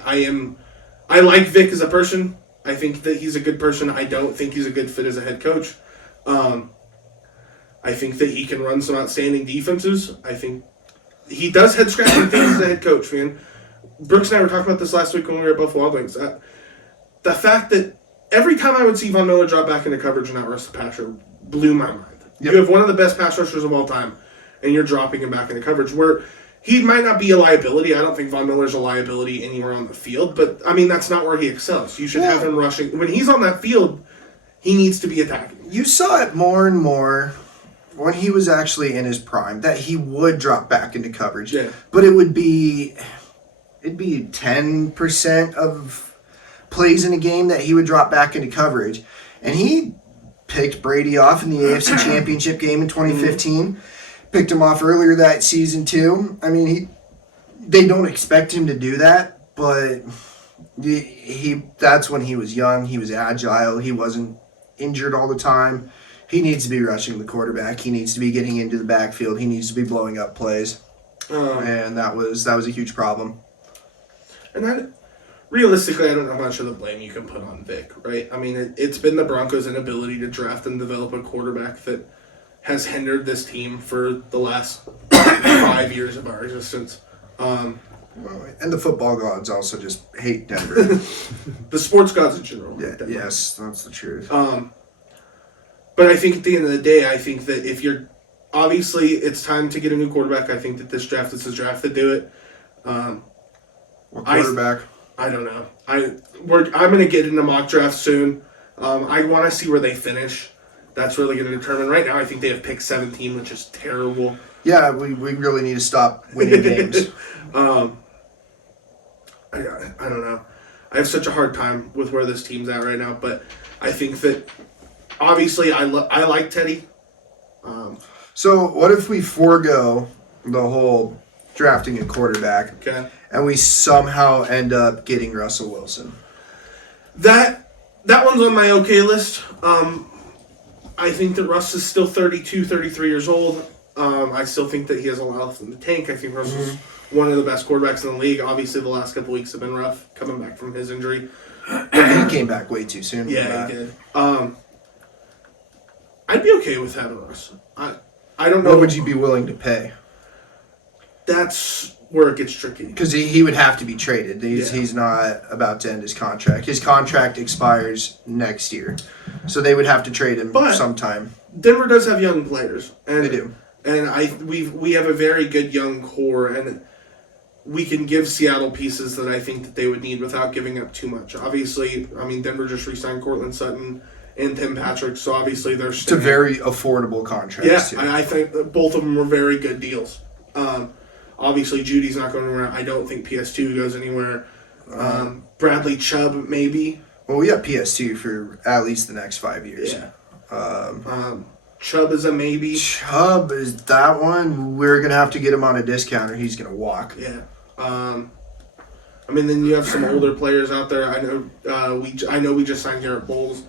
like Vic as a person. I think that he's a good person. I don't think he's a good fit as a head coach. I think that he can run some outstanding defenses. I think he does head scratching things as a head coach, man. Brooks and I were talking about this last week when we were at Buffalo Wild Wings. The fact that every time I would see Von Miller drop back into coverage and not rush the passer blew my mind. Yep. You have one of the best pass rushers of all time, and you're dropping him back into coverage where he might not be a liability. I don't think Von Miller's a liability anywhere on the field, but, I mean, that's not where he excels. You should have him rushing. When he's on that field, he needs to be attacking. You saw it more and more when he was actually in his prime, that he would drop back into coverage. Yeah. But it'd be 10% of plays in a game that he would drop back into coverage. And he picked Brady off in the AFC Championship game in 2015. Picked him off earlier that season too. I mean, they don't expect him to do that, but that's when he was young. He was agile. He wasn't injured all the time. He needs to be rushing the quarterback. He needs to be getting into the backfield. He needs to be blowing up plays. And that was a huge problem. And realistically, I don't know how much of the blame you can put on Vic, right? I mean, it's been the Broncos' inability to draft and develop a quarterback that has hindered this team for the last 5 years of our existence. And the football gods also just hate Denver. The sports gods in general. Yeah, yes, that's the truth. But I think at the end of the day, I think that if you're obviously it's time to get a new quarterback. I think that this draft is the draft to do it. What quarterback? I don't know. I'm going to get into mock draft soon. I want to see where they finish. That's really going to determine. Right now, I think they have pick 17, which is terrible. Yeah, we really need to stop winning games. I don't know. I have such a hard time with where this team's at right now, but I think that obviously I like Teddy. So what if we forego the whole drafting a quarterback, Okay. and we somehow end up getting Russell Wilson? That one's on my okay list. I think that Russ is still 32, 33 years old. I still think that he has a lot left in the tank. I think Russ is one of the best quarterbacks in the league. Obviously, the last couple weeks have been rough, coming back from his injury. He came back way too soon. Yeah, he did. I'd be okay with having Russ. I don't know. What would you be willing to pay? That's where it gets tricky. Because he would have to be traded. Yeah. He's not about to end his contract. His contract expires next year. So they would have to trade him sometime. Denver does have young players. And, They do. And we have a very good young core, and we can give Seattle pieces that I think that they would need without giving up too much. Obviously, I mean, Denver just re-signed Cortland Sutton and Tim Patrick, so obviously they're It's a very affordable contract. Yeah, too. I think that both of them were very good deals. Obviously, Judy's not going anywhere. I don't think PS2 goes anywhere. Bradley Chubb, maybe. Well, we got PS2 for at least the next 5 years. Yeah. Chubb is a maybe. Chubb is that one. We're going to have to get him on a discount or he's going to walk. Yeah. I mean, then you have some older players out there. I know we just signed Garrett Bowles.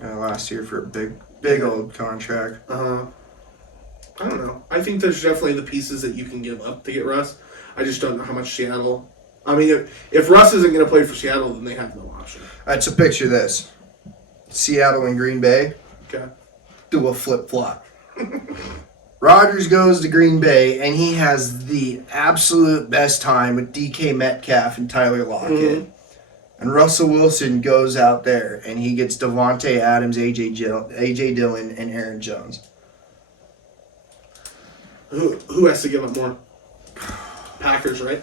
Last year for a big old contract. I don't know. I think there's definitely the pieces that you can give up to get Russ. I just don't know how much Seattle. I mean, if Russ isn't going to play for Seattle, then they have no option. All right, so picture this. Seattle and Green Bay Okay. do a flip-flop. Rodgers goes to Green Bay, and he has the absolute best time with DK Metcalf and Tyler Lockett. Mm-hmm. And Russell Wilson goes out there, and he gets Devontae Adams, A.J. Dillon, and Aaron Jones. Who has to give up more? Packers, right?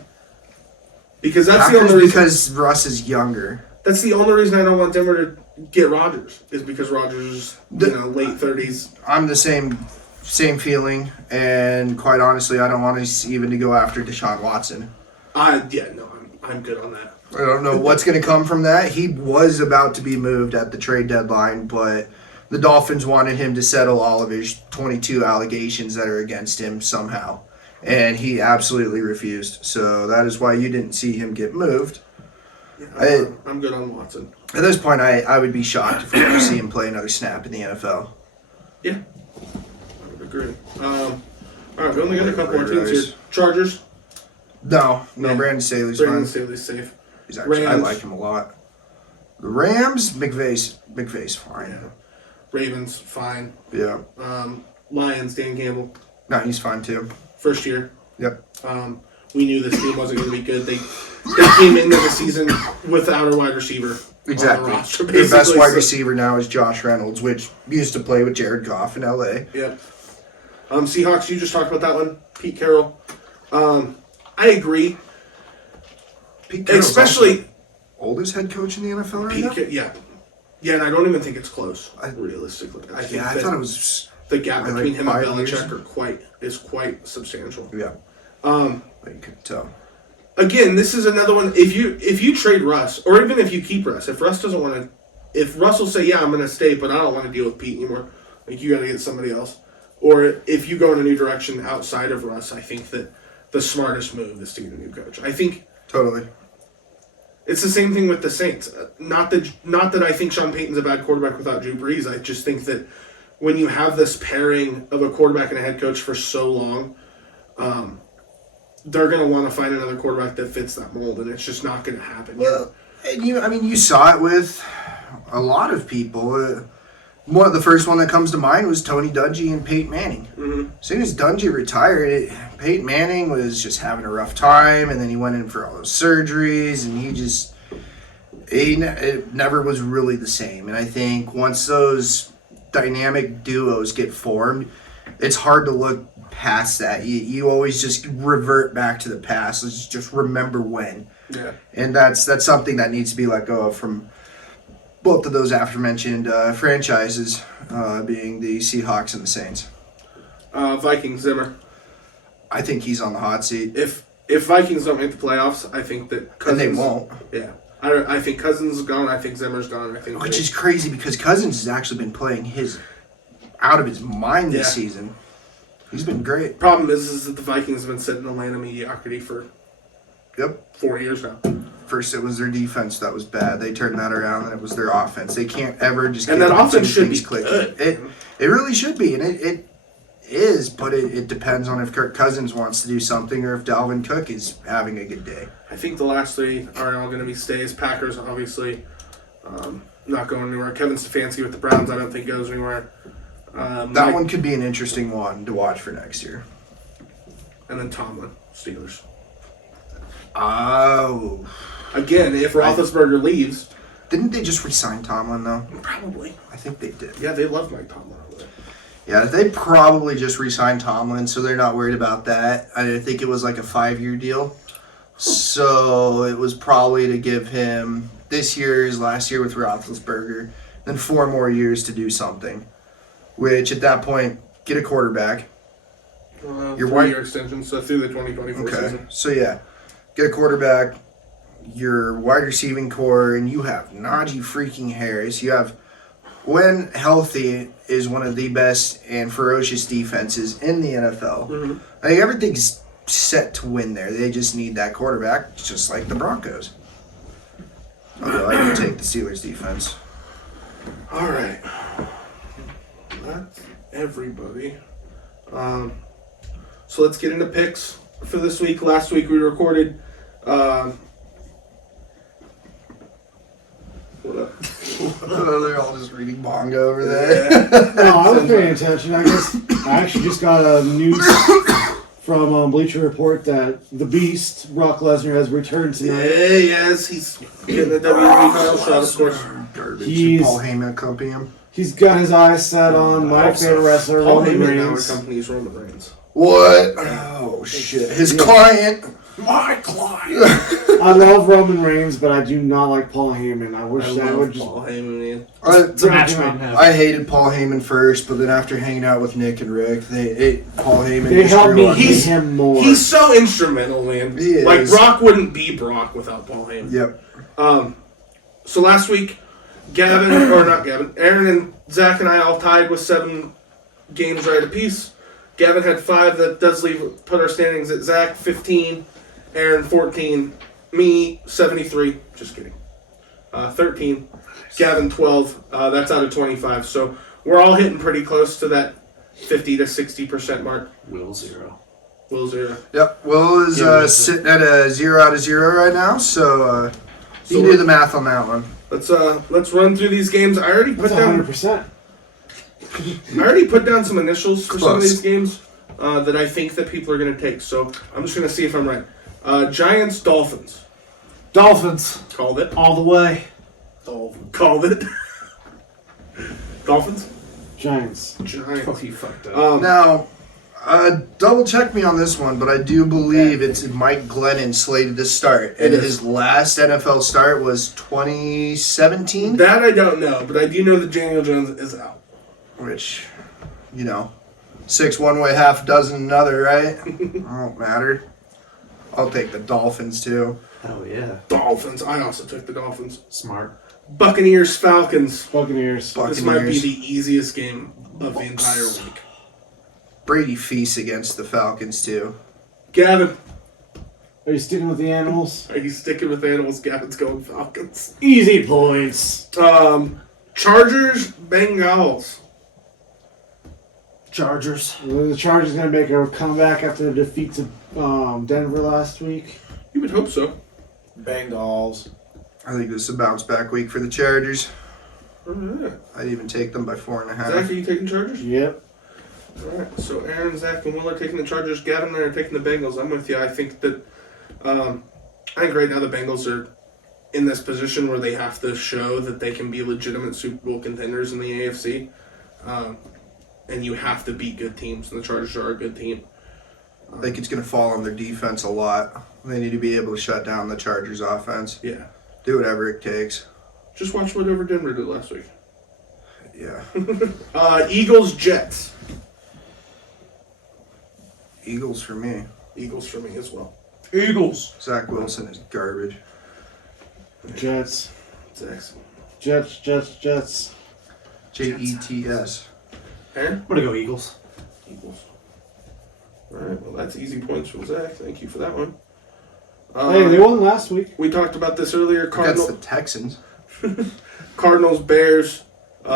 Because that's Packers the only reason. because Russ is younger. That's the only reason I don't want Denver to get Rodgers is because Rodgers is late 30s. I'm the same feeling, and quite honestly, I don't want us even to go after Deshaun Watson. I'm good on that. I don't know what's going to come from that. He was about to be moved at the trade deadline, but the Dolphins wanted him to settle all of his 22 allegations that are against him somehow, and he absolutely refused. So that is why you didn't see him get moved. I'm good on Watson. At this point, I would be shocked if we ever see him play another snap in the NFL. Yeah, I would agree. All right, we only got a couple more teams here. Chargers. No, Yeah. Brandon Staley's Brandon fine. Staley's safe. He's actually, I Rams. like him a lot. The Rams, McVay's fine. Yeah. Ravens, fine. Yeah. Lions, Dan Campbell, No, he's fine too. first year. Yep. We knew this team wasn't going to be good. They came into the season without a wide receiver. Exactly. On the roster, Their best basically, wide so- receiver now is Josh Reynolds, which used to play with Jared Goff in LA. Yep. Seahawks, you just talked about that one. Pete Carroll. I agree. Pete Carroll's Especially also oldest head coach in the NFL right now. Yeah, and I don't even think it's close. Realistically, I think I that thought it was. the gap like between him and 5 Belichick years. is quite substantial. Yeah. But you could tell. Again, this is another one. If you trade Russ, or even if you keep Russ, if Russ doesn't want to, if Russ will say, "Yeah, I'm going to stay, but I don't want to deal with Pete anymore," like you got to get somebody else. Or if you go in a new direction outside of Russ, I think that the smartest move is to get a new coach. I think Totally. it's the same thing with the Saints. Not that I think Sean Payton's a bad quarterback without Drew Brees. I just think that when you have this pairing of a quarterback and a head coach for so long, they're going to want to find another quarterback that fits that mold, and it's just not going to happen. Well, and you saw it with a lot of people. The first one that comes to mind was Tony Dungy and Peyton Manning. Mm-hmm. As soon as Dungy retired, Peyton Manning was just having a rough time, and then he went in for all those surgeries, and it never was really the same. And I think once those dynamic duos get formed, it's hard to look past that. You always just revert back to the past. Let's just remember when. Yeah. And that's something that needs to be let go of from both of those aforementioned franchises, being the Seahawks and the Saints. Vikings, Zimmer. I think he's on the hot seat. If Vikings don't make the playoffs, I think that Cousins... And they won't. Yeah. I think Cousins is gone. I think Zimmer's gone. Which is crazy because Cousins has actually been playing out of his mind this season. He's been great. Problem is that the Vikings have been sitting in Atlanta mediocrity for 4 years now. First it was their defense that was bad. They turned that around, and it was their offense. They can't ever just And get that offense should be things clicking. good. It really should be, and it is, but it depends on if Kirk Cousins wants to do something or if Dalvin Cook is having a good day. I think the last three are all going to be stays. Packers, obviously, not going anywhere. Kevin Stefanski with the Browns, I don't think goes anywhere. That one could be an interesting one to watch for next year. And then Tomlin, Steelers. Oh. Again, if Roethlisberger leaves... Didn't they just re-sign Tomlin, though? Probably. I think they did. Yeah, they love Mike Tomlin over there. Yeah, they probably just re-signed Tomlin, so they're not worried about that. I think it was like a 5-year deal. So it was probably to give him this year's last year with Roethlisberger, then 4 more years to do something. Which, at that point, get a quarterback. Your 1-year extension, so through the 2024 season. So yeah, get a quarterback, your wide receiving core, and you have Najee freaking Harris. You have, when healthy, is one of the best and ferocious defenses in the NFL. Mm-hmm. Like, everything's set to win there. They just need that quarterback, just like the Broncos. Although I would take the Steelers defense. All right. That's everybody. So let's get into picks for this week. Last week we recorded. What up? They're all just reading manga over there. No, I was paying attention. I guess I actually just got a news from Bleacher Report that the Beast, Brock Lesnar, has returned tonight. Yeah, yes, he's getting a WWE title shot, of course. Garbage. He's- Paul Heyman accompany him. He's got his eyes set on my favorite wrestler, Paul Roman Heyman now Reigns. accompanies Roman Reigns. What? Oh, shit. His client. My client. I love Roman Reigns, but I do not like Paul Heyman. I wish I that love would just... Paul Heyman, man. It's a match made in heaven. I hated Paul Heyman first, but then after hanging out with Nick and Rick, Paul Heyman They just helped grew me on hate him more. He's so instrumental, man. He is. Like, Brock wouldn't be Brock without Paul Heyman. Yep. So last week, Aaron and Zach and I all tied with 7 games right apiece. Gavin had 5. That does put our standings at Zach 15, Aaron 14, me 73. Just kidding. 13. Gavin 12. That's out of 25. So we're all hitting pretty close to that 50 to 60% mark. Will 0. Will 0. Yep. Will is sitting at a 0 out of 0 right now, so you can do the math on that one. Let's run through these games. I already put That's down 100%. some initials for some of these games that I think that people are going to take. So I'm just going to see if I'm right. Giants, Dolphins. Dolphins. Called it. All the way. Called it. Dolphins. Giants. Giants. Oh, you fucked up. Now, double check me on this one, but I do believe it's Mike Glennon slated to start, and his last NFL start was 2017, That I don't know, but I do know that Daniel Jones is out. which, 6 one way, half a dozen another, right? Won't matter. I'll take the Dolphins too. Oh, yeah. Dolphins. I also took the Dolphins. Smart. Buccaneers, Falcons. Buccaneers. This might be the easiest game of the entire week. Brady feasts against the Falcons too. Gavin, Are you sticking with the animals? are you sticking with animals? Gavin's going Falcons. Easy points. Chargers, Bengals. Chargers. The Chargers going to make a comeback after the defeat to Denver last week. You would hope so. Bengals. I think this is a bounce back week for the Chargers. All right. I'd even take them by Zach, 4.5. are you taking Chargers? Yep. All right. So Aaron, Zach, and Will are taking the Chargers. Gavin and I are taking the Bengals. I'm with you. I think that I think right now the Bengals are in this position where they have to show that they can be legitimate Super Bowl contenders in the AFC. And you have to beat good teams, and the Chargers are a good team. I think it's going to fall on their defense a lot. They need to be able to shut down the Chargers' offense. Yeah. Do whatever it takes. Just watch whatever Denver did last week. Yeah. Eagles, Jets. Eagles for me. Eagles for me as well. Eagles. Zach Wilson is garbage. Jets. Zach's. Jets. Jets. Aaron? I'm going to go Eagles. Eagles. All right, well, that's easy points from Zach. Thank you for that one. Hey, they won last week. We talked about this earlier. Against the Texans. Cardinals, Bears. We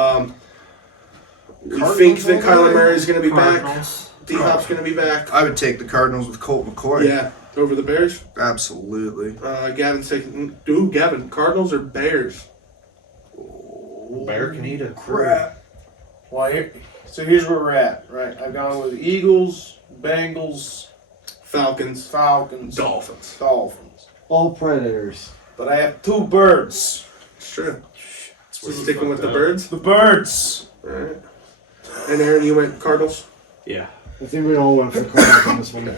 think that Kyler Murray is going to be back. D-Hop's going to be back. I would take the Cardinals with Colt McCoy. Yeah, over the Bears. Absolutely. Gavin's taking. Ooh, Gavin. Cardinals or Bears? Bear can eat a Crap. Well, here's where we're at, right? I've gone with Eagles, Bengals, Falcons. Falcons, Dolphins. Dolphins. All Predators. But I have two birds. It's true. So sticking with the birds? The birds. All right. And Aaron, you went Cardinals? Yeah. I think we all went for Cardinals on this one.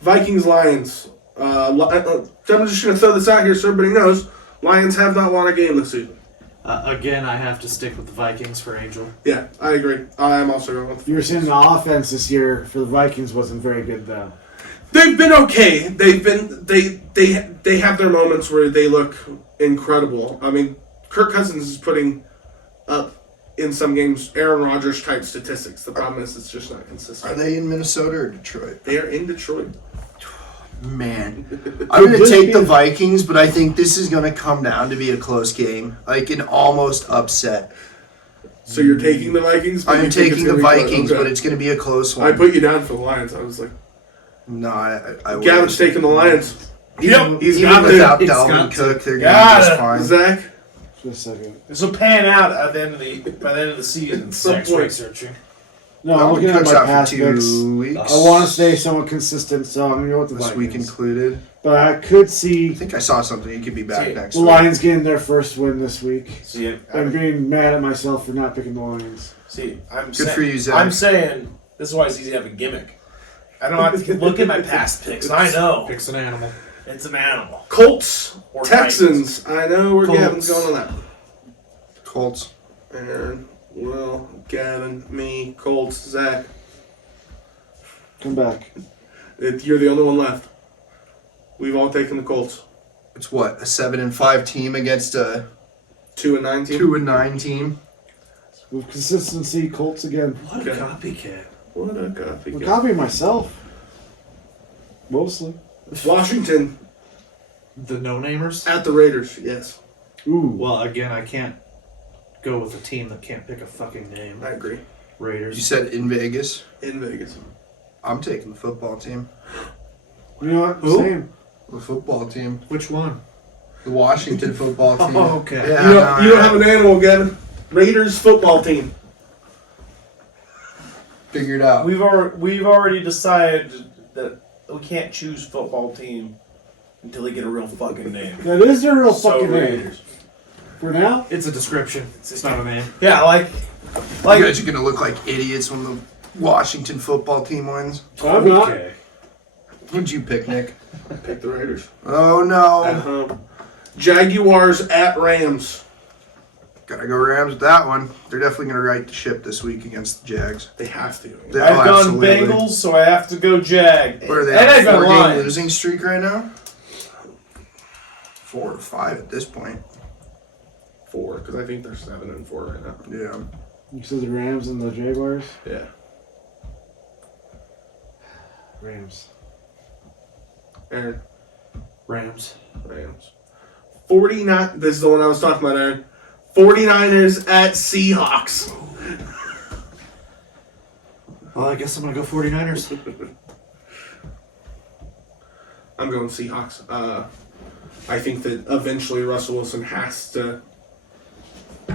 Vikings, Lions. I'm just going to throw this out here so everybody knows. Lions have not won a game this season. Again, I have to stick with the Vikings for Angel. Yeah, I agree. I am also going with. You were saying the offense this year for the Vikings wasn't very good, though. They've been okay. They have their moments where they look incredible. I mean, Kirk Cousins is putting up in some games Aaron Rodgers type statistics. The problem is it's just not consistent. Are they in Minnesota or Detroit? They are in Detroit. Man. I'm going to take the Vikings, but I think this is going to come down to be a close game. Like an almost upset. So you're taking the Vikings? But I'm you think it's taking the gonna be close? Vikings, Okay. but it's going to be a close one. I put you down for the Lions. I was like, No, I Gavin's taking the Lions. Even, He's even got without He's Dalvin got Cook, they're going to Got be just it. fine. Zach? Just a second. This will pan out at the end of by the end of the season. Some Next point. researching. No, I'm Dalvin looking at Cook's my out past for picks. 2 weeks. I want to stay somewhat consistent, so I'm going to go with the This Vikings. week included. But I could I see think I saw something. He could be back See, next the week. Lions getting their first win this week. See, I'm being mad at myself for not picking the Lions. I'm Good for you, Zach. I'm saying this is why it's easy to have a gimmick. I don't have to look at my past picks. I know Picks an animal. it's an animal. Colts, Or Texans. I know where Colts. Gavin's going on that. Colts. And Will, Gavin, me, Colts, Zach. Come back. You're the only one left. We've all taken the Colts. It's what, a 7-5 team against a 2-9 team. 2-9 team? With consistency, Colts again. What a Okay. copycat. What a copy. I'm copying myself. Mostly. Washington, The no-namers? At the Raiders, yes. Ooh. Well, again, I can't go with a team that can't pick a fucking name. I agree. Raiders. You said in Vegas. In Vegas. I'm taking the football team. You know what? Who? Same. The football team. Which one? The Washington football team. Oh, okay. Yeah, You don't have an animal, Gavin. Raiders football team. Figured out. We've already decided that we can't choose football team until they get a real fucking name. That is their real So fucking name. Raiders. For now? It's a description. It's not a name. Yeah, You guys are gonna look like idiots when the Washington football team wins. I'm not. Okay. Who'd you pick, Nick? Pick the Raiders. Oh At no. home. Jaguars at Rams. Gotta go Rams with that one. They're definitely gonna right the ship this week against the Jags. They have to. I've gone absolutely. Bengals, so I have to go Jag. What are they And on I've a got 4-game Lions. losing streak right now? 4 or 5 at this point. 4, because I think they're 7-4 right now. Yeah. You said the Rams and the Jaguars? Yeah. Rams. Aaron. Rams. Rams. 49. This is the one I was talking about, Aaron. 49ers at Seahawks. Well, I guess I'm going to go 49ers. I'm going Seahawks. I think that eventually Russell Wilson has to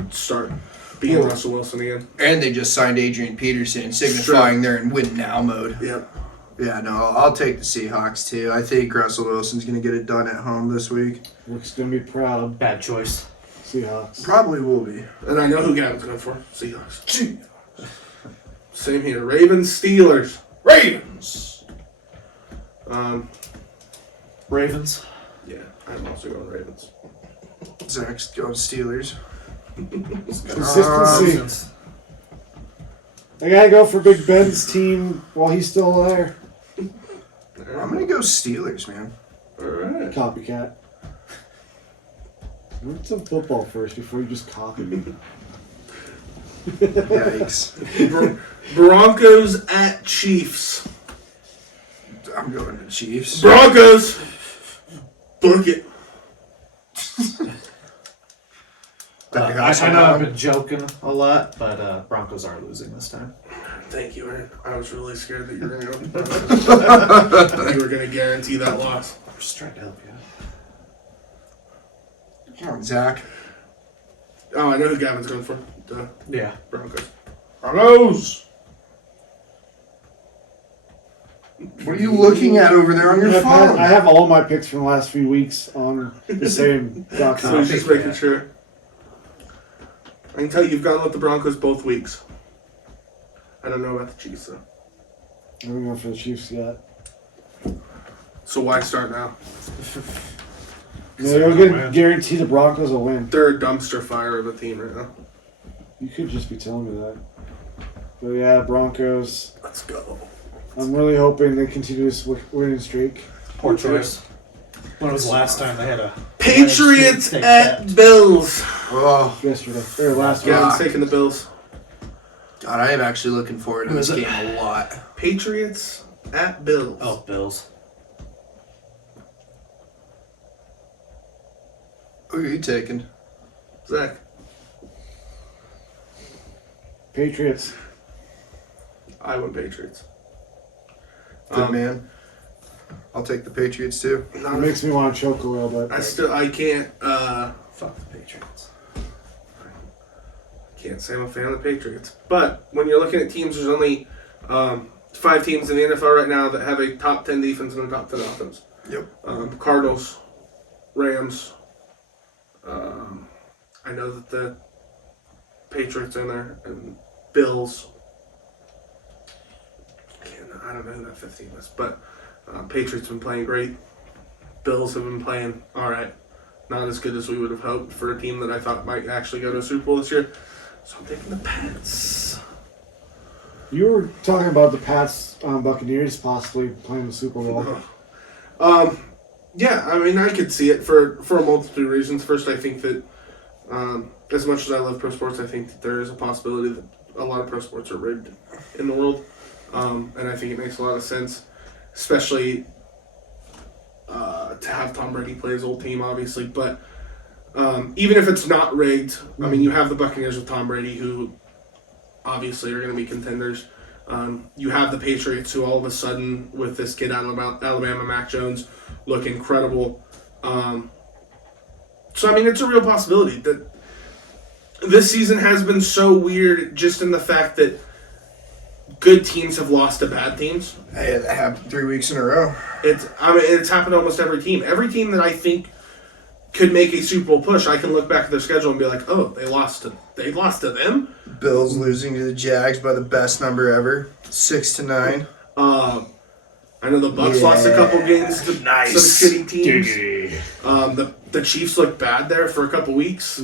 start being Russell Wilson again. And they just signed Adrian Peterson, signifying they're in win now mode. Yep. Yeah, no, I'll take the Seahawks too. I think Russell Wilson's going to get it done at home this week. Rick's going to be proud. Bad choice. Seahawks. Probably will be. And I know who Gavin's going for. Seahawks. Same here. Ravens, Steelers. Ravens. Ravens. Yeah, I'm also going Ravens. Zach's going Steelers. Consistency. I got to go for Big Ben's team while he's still there. I'm going to go Steelers, man. All right. Copycat. Learn some football first before you just copy me. Yikes. Broncos at Chiefs. I'm going to Chiefs. Broncos. Book it. I know I've been joking a lot, but Broncos are losing this time. Thank you, Aaron. I was really scared that you were going to go. You were going to guarantee that loss. I'm just trying to help you. Come on, Zach. Oh, I know who Gavin's going for. The Yeah. Broncos. Broncos. What are you looking at over there on your phone? I have all my picks from the last few weeks on the same So document. he's just making sure. I can tell you, you've gone with the Broncos both weeks. I don't know about the Chiefs, though. I haven't gone for the Chiefs yet. So why start now? No, you'll get guarantee the Broncos will win. They're a dumpster fire of a team right now. You could just be telling me that. But yeah, Broncos. Let's go. I'm really hoping they continue this winning streak. Poor choice. When was the last time they had a Patriots Take at that. Bills. Oh, Yesterday or last week. Gavin's taking the Bills. God, I am actually looking forward to Who this is it? game a lot. Patriots at Bills. Oh, Bills. Who are you taking? Zach. Patriots. I went Patriots. Good man. I'll take the Patriots too. It makes me want to choke a little bit. I can't Fuck the Patriots. can't say I'm a fan of the Patriots. But when you're looking at teams, there's only 5 teams in the NFL right now that have a top 10 defense and a top 10 offense. Yep. Cardinals, Rams. I know that the Patriots are in there, and Bills. I don't know who that 15 is, but Patriots have been playing great. Bills have been playing all right. Not as good as we would have hoped for a team that I thought might actually go to a Super Bowl this year. So I'm taking the Pats. You were talking about the Pats Buccaneers possibly playing the Super Bowl. Yeah, I mean, I could see it for a multitude of reasons. First, I think that as much as I love pro sports, I think that there is a possibility that a lot of pro sports are rigged in the world. And I think it makes a lot of sense, especially to have Tom Brady play his old team, obviously. But even if it's not rigged, I mean, you have the Buccaneers with Tom Brady, who obviously are going to be contenders. You have the Patriots, who all of a sudden, with this kid out of Alabama, Mac Jones, look incredible. So, I mean, it's a real possibility that this season has been so weird just in the fact that good teams have lost to bad teams. Hey, that happened 3 weeks in a row. It's happened to almost every team. Every team that I think could make a Super Bowl push, I can look back at their schedule and be like, oh, they lost to them. Bills losing to the Jags by the best number ever, 6-9. I know the Bucks lost a couple games to Nice. some shitty teams. The Chiefs looked bad there for a couple weeks.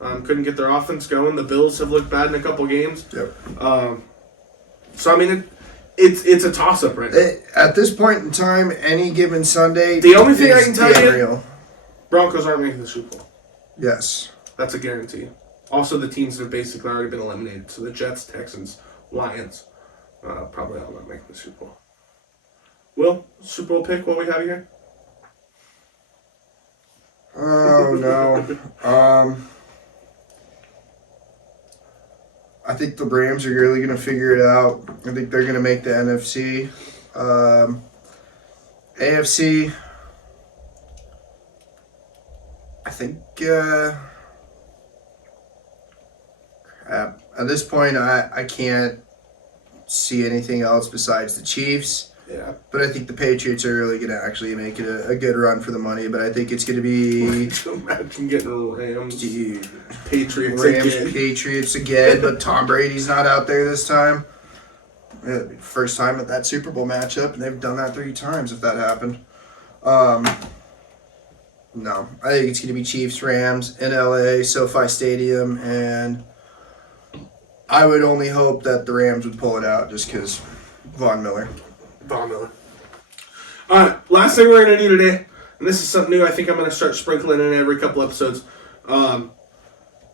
Couldn't get their offense going. The Bills have looked bad in a couple games. Yep. So I mean, it's a toss up right now. At this point in time, any given Sunday, The only thing I is can tell you- unreal. Broncos aren't making the Super Bowl. Yes. That's a guarantee. Also, the teams have basically already been eliminated. So the Jets, Texans, Lions, probably all not making the Super Bowl. Will, Super Bowl pick, what we have here? Oh no. I think the Rams are really going to figure it out. I think they're going to make the NFC. AFC. I think. Crap. At this point, I can't see anything else besides the Chiefs. Yeah. But I think the Patriots are really going to actually make it a good run for the money. But I think it's going to be Imagine getting Rams, dude, Patriots Rams, again. Patriots again. But Tom Brady's not out there this time. It'll be the first time at that Super Bowl matchup, and they've done that 3 times if that happened. No, I think it's going to be Chiefs, Rams in LA, SoFi Stadium, and I would only hope that the Rams would pull it out just because Von Miller. Von Miller. Alright, last thing we're going to do today, and this is something new I think I'm going to start sprinkling in every couple episodes,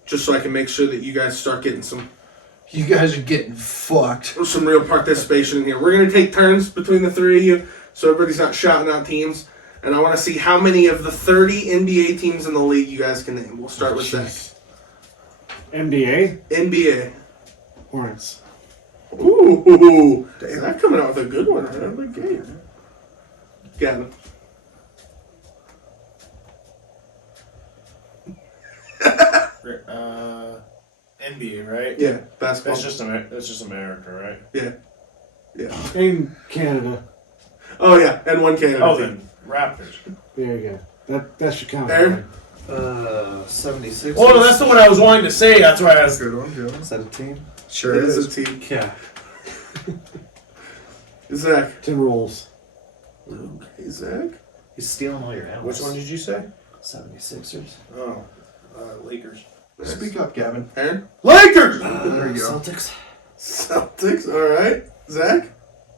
just so I can make sure that you guys start getting some You guys are getting fucked. real participation in here. We're going to take turns between the three of you, so everybody's not shouting out teams, and I want to see how many of the 30 NBA teams in the league you guys can name. We'll start with Zach. NBA? NBA. Hornets. Ooh, Zach coming out with a good one right out of the gate. Gavin. NBA, right? Yeah, basketball. That's just America, right? Yeah. In Canada. Oh, yeah, and one Canada Oh, team. then Raptors. There you go. That should count. Aaron? 76. Oh, no, that's the one I was wanting to say. That's why I was. Good one, good one. Is that a team? Sure That is. is a team. Yeah. Zach. Tim Rolls. Okay, Zach. He's stealing all your Which analysts. one did you say? 76ers. Oh, Lakers. Speak up, Gavin. Aaron? Lakers! There you go. Celtics. Celtics, alright. Zach?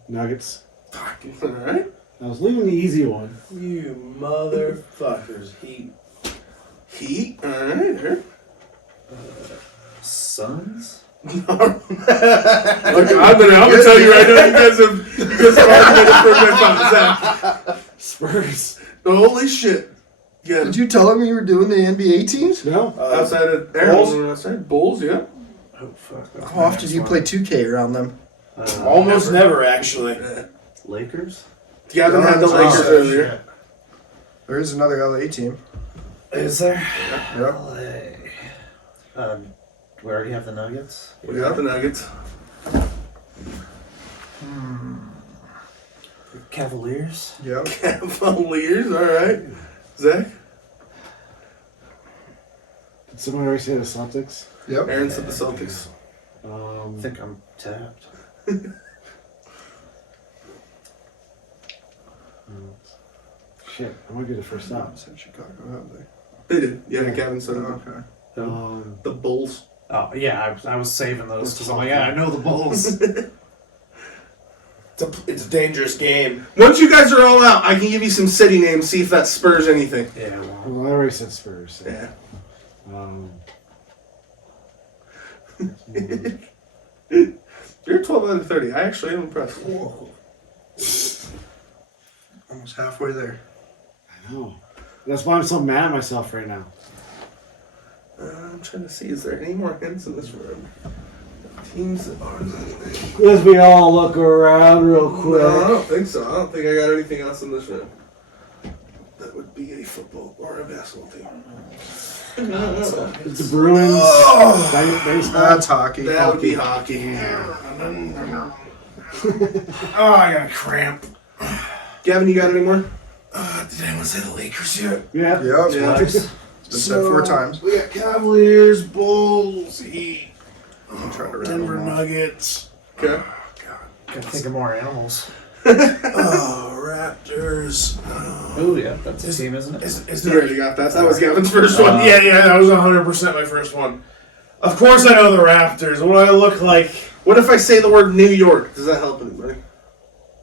Nuggets. Alright. I was leaving the easy one. You motherfuckers. Heat, alright. Aaron? Suns. Look, I'm gonna tell you right now, you guys have already made a perfect Zach. Spurs. Holy shit. Yeah. Did you tell him you were doing the NBA teams? No? Outside of Aaron, Bulls? outside Bulls, yeah. Oh fuck. That's How often do you play 2K around them? Almost never, actually. Lakers. Gavin had the Oh, Lakers shit. earlier. There is another LA team. Is there? Yep. LA. We already have the Nuggets. We got the Nuggets. The Cavaliers. Yep. Cavaliers, alright. Zach? Did someone already say the Celtics? Yep. Aaron said the Celtics. I think I'm tapped. Shit, I want to get the first out. Said Chicago, have they? They did. Yeah, Gavin said it. Okay. The Bulls. Oh yeah, I was saving those because I'm like, yeah, I know the Bulls. It's a dangerous game. Once you guys are all out, I can give you some city names, see if that spurs anything. Yeah, well, Well, I already said Spurs. So. Yeah. You're 12 out of 30. I actually am impressed. Whoa. Almost halfway there. Oh. That's why I'm so mad at myself right now. I'm trying to see, is there any more hints in this room? Teams that are As we all look around real quick. No, I don't think so. I don't think I got anything else in this room. That would be a football or a basketball team. The Bruins. Baseball. That's hockey. That would be hockey. Oh, I got a cramp. Gavin, you got any more? Did anyone say the Lakers yet? Yeah. Yep. Yeah. It's been said 4 times. We got Cavaliers, Bulls, Heat, I'm trying to Denver remember. Nuggets, Okay. Gotta think of more animals. Raptors. Oh yeah, that's a team, isn't it? Is You there? already got that. That was Gavin's first one. Yeah, that was 100% my first one. Of course, I know the Raptors. What do I look like? What if I say the word New York? Does that help anybody?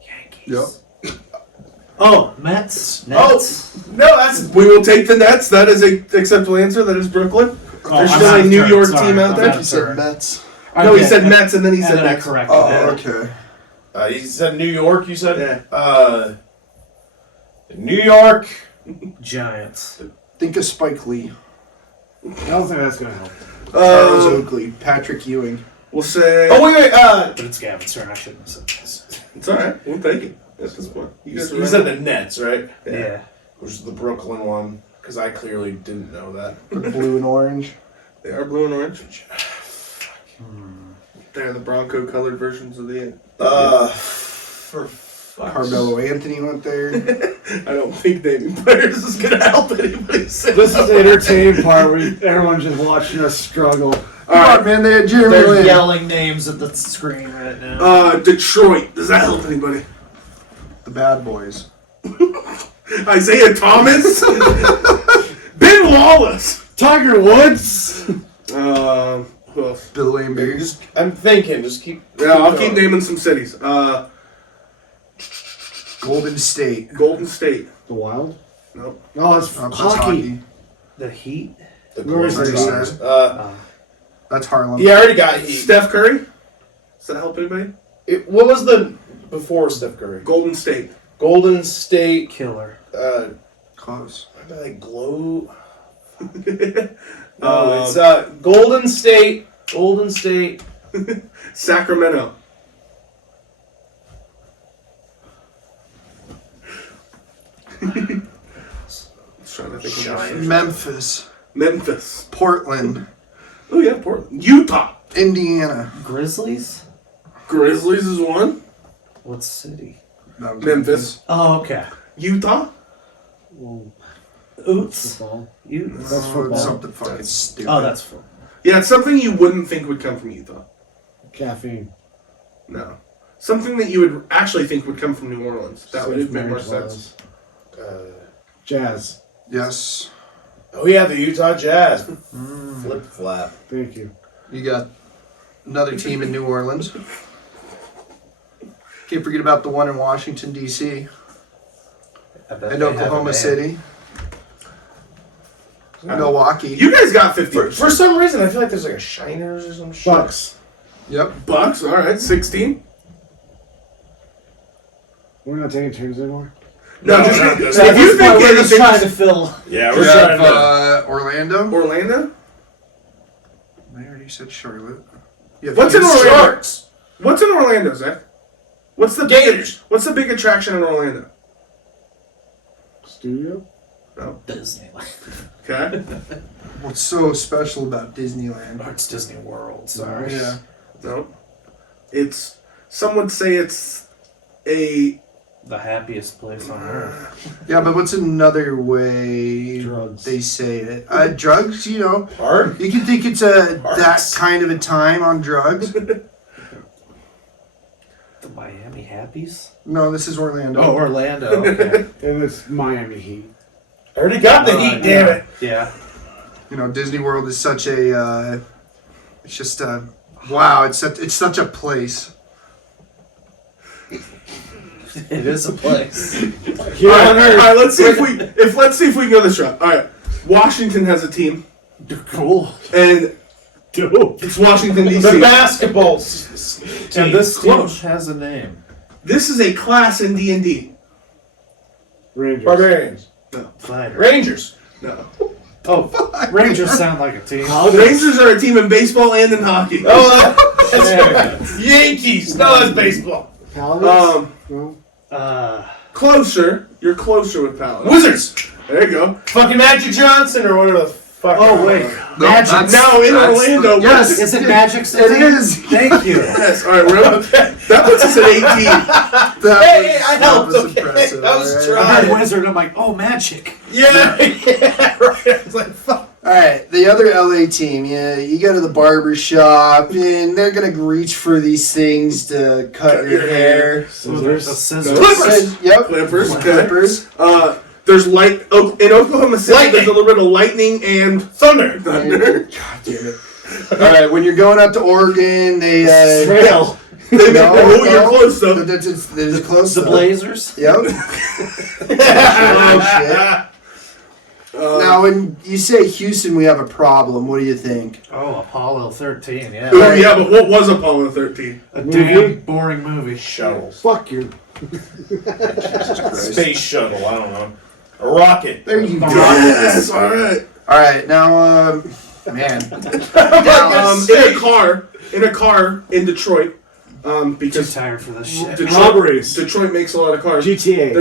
Yankees. Yep. Oh, Mets. Nets. No, that's We will take the Nets. That is a acceptable answer. That is Brooklyn. There's I'm still out a of New turn. York Sorry. team out I'm there. out of turn. Mets. No, he Okay. said Mets and then he And said then I Nets. corrected Oh, that. okay. you said New York. You said Yeah. New York. Giants. Think of Spike Lee. I don't think that's going to help. Charles Oakley. Patrick Ewing. We'll say. Oh wait. But it's Gavin's turn. I shouldn't have said this. It's all right. We'll take it. At this point, you guys are You right. said the Nets, right? Yeah. Which is the Brooklyn one, because I clearly didn't know that. Blue and orange. They are blue and orange. They're the Bronco-colored versions of the. For fuck's Carmelo Anthony went there. I don't think naming players is gonna help anybody. This is the entertaining part where everyone's just watching us struggle. Come on, man. They had Jeremy They're Lin. yelling names at the screen right now. Detroit. Does that help anybody? The Bad Boys. Isaiah Thomas. Ben Wallace. Tiger Woods. Who else? Bill Laimbeer. I'm thinking. Just keep. Yeah, I'll keep going. naming some cities. Golden State. Golden State. The Wild. Nope. No, that's That's hockey. The Heat. The Where is Golden it? State. That's Harlem. Yeah, I already got Heat. Steph Curry. Does that help anybody? What was the before Steph Curry? Golden State. Golden State. Killer. Close. Like glow. Um, It's Golden State. Golden State. Sacramento. Trying to think of more. Memphis. Memphis. Portland. Oh yeah, Portland. Utah. Indiana. Grizzlies. Grizzlies is one. What city? That was Memphis. Oh, okay. Utah. Oots. Football. Utes. That's football. Something fucking stupid. Oh, that's fun. Yeah, it's something you wouldn't think would come from Utah. Caffeine. No. Something that you would actually think would come from New Orleans. That would make more sense. Jazz. Yes. Oh yeah, the Utah Jazz. Flip flap. Thank you. You got another team in New Orleans. Can't forget about the one in Washington, D.C. I bet and they have Oklahoma a band. City. Milwaukee. You guys got 50. For some reason, I feel like there's like a Shiners or some shit. Bucks. Yep. Bucks. All right, 16. We're not taking turns anymore. No, No, just no, if no, you think We're just anything, trying to fill. Yeah, We we're trying have to. Orlando. Orlando. I already said Charlotte. You have What's in Houston. Orlando? Sharks. What's in Orlando, Zach? What's the Gators. What's the big attraction in Orlando? Studio. Disneyland. Okay. What's so special about Disneyland? Or it's Disney World. Sorry. Yeah. No. It's. Some would say it's a. The happiest place on earth. Yeah, but what's another way Drugs. they say it? Drugs, you know. Hard. You can think it's that Arts. kind of a time on drugs. The Miami Happies? No, this is Orlando. Oh, Orlando. Okay. And it's Miami Heat. I already got the Heat. Damn it. Yeah. You know, Disney World is such a. It's just a. Wow, it's such a place. It is a place. Here All on right, Earth. let's see if we can go this route. All right. Washington has a team, Cool. and Dope. it's Washington The D.C. basketball team. And this team Close. has a name. This is a class in D&D. Rangers. Barbarians. Fighters. Rangers. No. Oh, Rangers sound like a team. Rangers are a team in baseball and in hockey. Oh, that's There right. Yankees. No, that's baseball. Paladins? No. Closer. You're closer with Paladins. Wizards. There you go. Fucking Magic Johnson or whatever the fuck. Oh, wait. No, Magic. that's- Now in that's Orlando. yes, Is it Magic City? it is. Thank you. Yes. All right. That puts us at 18. Hey, I helped. was Okay. impressive, I was all right. I trying. heard Wizard. I'm like, oh, Magic. Yeah, yeah, right. I was like, fuck. All right, the other LA team. Yeah, you go to the barber shop and they're gonna reach for these things to cut your hair. The Scissors. scissors. Clippers. Yep. Clippers. Okay. Clippers. There's in Oklahoma City. Lightning. There's a little bit of lightning and Thunder. thunder. God damn it. All right, when you're going up to Oregon, they Trail. You're close though. It's close. The though. Blazers. Yep. Oh, shit. Now, when you say Houston, we have a problem. What do you think? Oh, Apollo 13. Yeah. Oh yeah, but what was Apollo 13? A Movie? damn boring movie. Shuttles. Fuck you. Space shuttle. I don't know. A rocket. There you go. Yes. All right. All right, now, man. In a car in Detroit. Too Because tired for this shit. Detroit makes a lot of cars. GTA.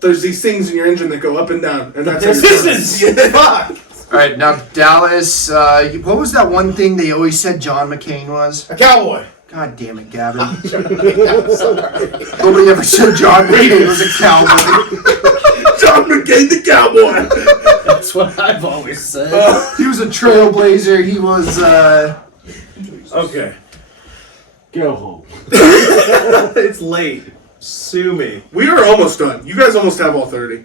There's these things in your engine that go up and down, and that's how you- Pistons. Fuck. All right, now Dallas. What was that one thing they always said John McCain was? A cowboy. God damn it, Gavin. Nobody ever said John McCain was a cowboy. John McCain the cowboy. That's what I've always said. He was a trailblazer. He was. Okay. Go home. It's late. Sue me. We are almost done. You guys almost have all 30.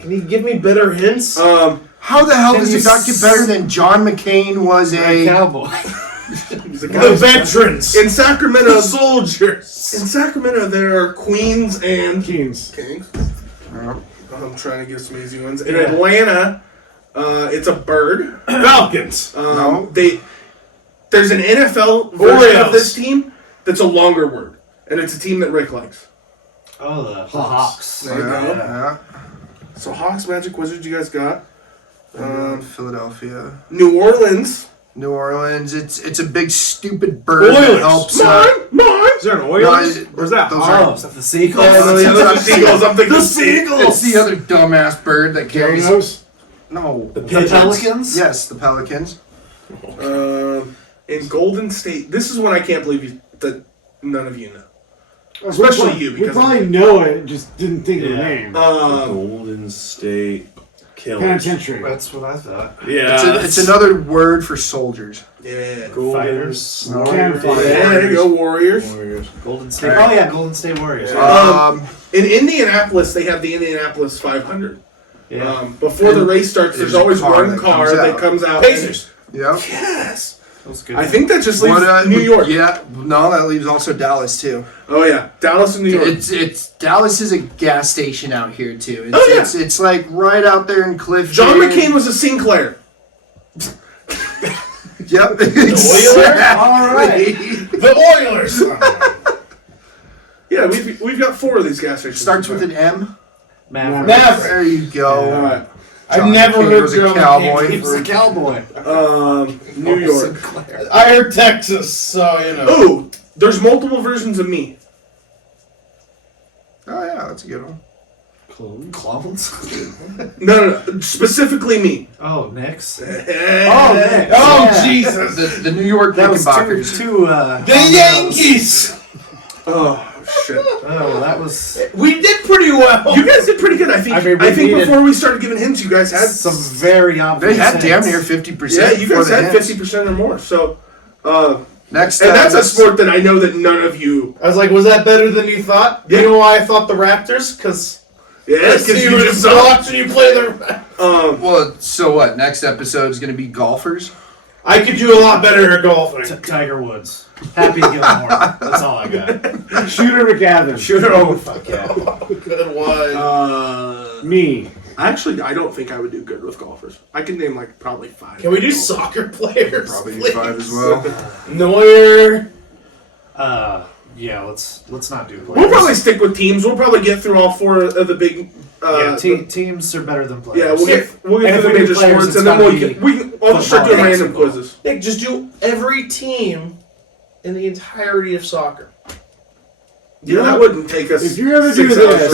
Can you give me better hints? How the hell Can does you it not get better than John McCain was A a. cowboy. He's a The guy. veterans. In Sacramento, The soldiers. in Sacramento, there are queens and Kings. kings. I'm trying to give some easy ones. In Atlanta, it's a bird. Falcons. No. There's an NFL version of this team that's a longer word, and it's a team that Rick likes. Oh, the Hawks. There you go. Yeah. So Hawks, Magic, Wizards, you guys got. Philadelphia. New Orleans. New Orleans. It's a big stupid bird that Oilers. helps. Mine. Is there an Oilers? No, or is that those Hawks? Oh, the Seagulls. Oh, no, the other Seagulls. I'm thinking The Seagulls. It's the other dumbass bird that carries. Carrinos. No. The Pelicans. Yes, the Pelicans. In Golden State. This is one I can't believe that none of you know. Especially you, We because probably know it, just didn't think of the name. Golden State Killers. Penitentiary. That's what I thought. Yeah. It's another word for soldiers. yeah. Fighters. Camouflage. Yeah, there you go, Warriors. Warriors. Golden State. All right. Oh yeah, Golden State Warriors. In Indianapolis, they have the Indianapolis 500. Yeah. Before the race starts, there's there's a always car one that car comes that out. comes out. Pacers. Yeah. Yes. That was good. I think that just leaves What, New York. Yeah. No, that leaves also Dallas too. Oh yeah, Dallas and New York. It's Dallas is a gas station out here too. It's, Oh, yeah. it's like right out there in Clifton. John McCain was a Sinclair. Yep. All right. The Oilers. Yeah, we've got 4 of these gas stations. Starts with an M. Maverick. Maverick. There you go. All right. I've never McCain heard was a Joe cowboy. He was a cowboy. New York. I heard Texas, so you know. Oh, there's multiple versions of me. Oh yeah, that's a good one. Clones. No, specifically me. Oh, Knicks. Oh, Yeah. Jesus. The New York That was Knickerbockers. too. The Yankees. Oh shit! Oh, that was We did pretty well. You guys did pretty good. I think. I I, mean, we think needed- before we started giving hints, you guys had some very obvious. They had damn hints. near 50%. Yeah, you before guys the had hits. 50% or more. So, Next, and that's a let's- sport that I know that none of you. I was like, was that better than you thought? Yeah. You know why I thought the Raptors? Because Yeah, because you you were just just watching you play the. Well, so what? Next episode is going to be golfers. I could do a lot better at golfing. Tiger Woods. Happy Gilmore. That's all I got. Shooter McGavin. Shooter. Oh fuck yeah. Good one. Me. Actually, I don't think I would do good with golfers. I can name like probably 5. Can we do soccer players? Probably please? 5 as well. Neuer. Yeah. Let's not do. We'll players. probably stick with teams. We'll probably get through all 4 of the big teams are better than players. Yeah, we'll get And to the if we do major players, sports, it's and then gotta we can. I'll just start doing football. random quizzes. Nick, just do every team in the entirety of soccer. Yeah, that wouldn't take us. If you're ever 6 doing hours.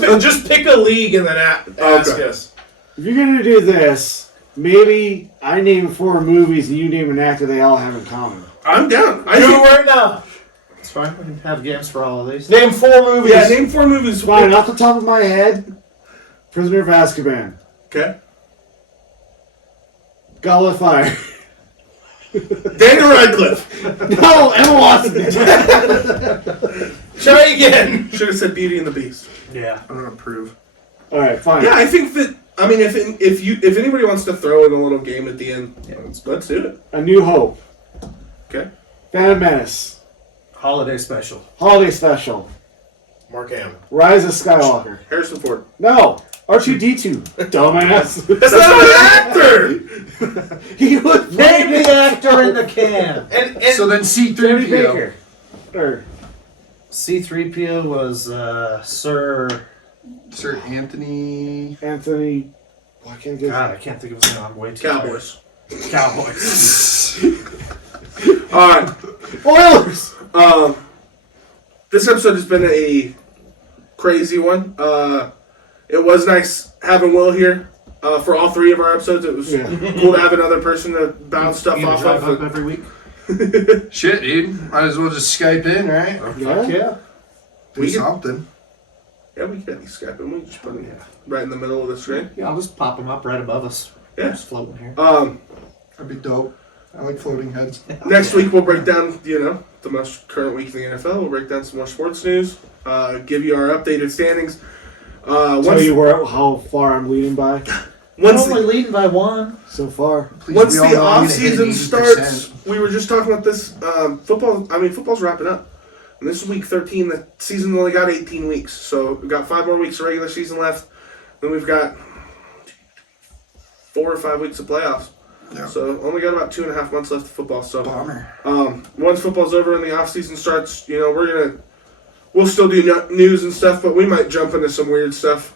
this, just pick a league and then ask Okay. us. if you're gonna do this, maybe I name 4 movies and you name an actor they all have in common. I'm down. I Do it think, right now. It's fine. We can have games for all of these. Name 4 movies. yeah, name 4 movies. Fine, off the top of my head, Prisoner of Azkaban, Okay. Goblet of Fire. Daniel Radcliffe. No, Emma Watson. Try again. Should have said Beauty and the Beast. Yeah. I don't approve. All right, fine. Yeah, I think that. I mean, if anybody wants to throw in a little game at the end, let's do it. A New Hope, Okay. Phantom Menace, Holiday special. Holiday Special, Mark Hamill. Rise of Skywalker. Harrison Ford. No, R2-D2. Dumbass. That's not an actor. He was Name the actor in the can. And So then Jamie C3PO. Baker. Or C-3PO was Sir. Sir Anthony. Anthony. Well, I can't get. God, I can't think of his name. I'm way too Cowboys. tired. Cowboys. All right. Oilers. This episode has been a crazy one. It was nice having Will here for all 3 of our episodes. It was Yeah. cool to have another person to bounce stuff You off drive up of. every week. Shit, dude. Might as well just Skype in, right? Yeah. Yeah. Do We can- something. Yeah, we can at least Skype him. We can just put him right in the middle of the screen. Yeah, I'll just pop them up right above us. Yeah. Just floating here. That'd be dope. I like floating heads. Next week we'll break down, the most current week in the NFL. We'll break down some more sports news. Give you our updated standings. Tell Once you how far I'm leading by We're only leading by 1. so far. Please, once we all the know I'm off gonna hit season 80%. starts, we were just talking about this. Football's wrapping up. And this is week 13. The season only got 18 weeks, so we've got 5 more weeks of regular season left. Then we've got 4 or 5 weeks of playoffs. Yeah. So only got about 2.5 months left of football. So Bummer. once football's over and the off season starts, we'll still do news and stuff, but we might jump into some weird stuff.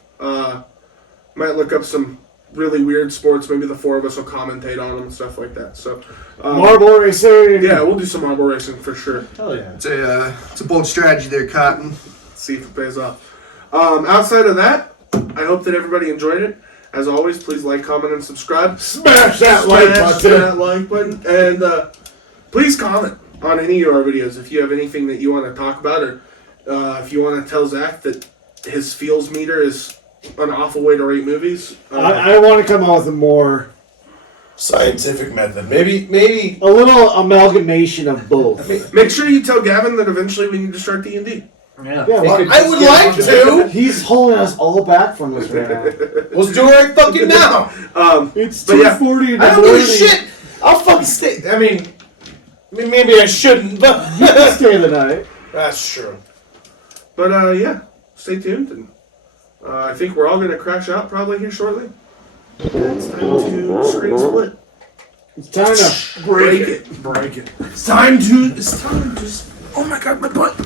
Might look up some really weird sports. Maybe the 4 of us will commentate on them and stuff like that. So Marble racing. yeah, we'll do some marble racing for sure. Hell yeah. It's a bold strategy there, Cotton. See if it pays off. Outside of that, I hope that everybody enjoyed it. As always, please like, comment, and subscribe. Smash that like Smash button. that like button. And please comment on any of our videos if you have anything that you want to talk about, or if you want to tell Zach that his feels meter is an awful way to rate movies. I want to come out with a more scientific method. Maybe. a little amalgamation of both. Make sure you tell Gavin that eventually we need to start D&D. Yeah. Yeah, well, I would like to. He's holding us all back from this right now. Let's do it right fucking now. It's But yeah, 2:40 in the I don't morning. give a shit. I'll fucking stay. I mean, maybe I shouldn't, but Stay the night. that's true. But yeah, stay tuned. And I think we're all going to crash out probably here shortly. It's time to screen split. It's time to Break it. Break it. It's time to. Oh my god, my butt.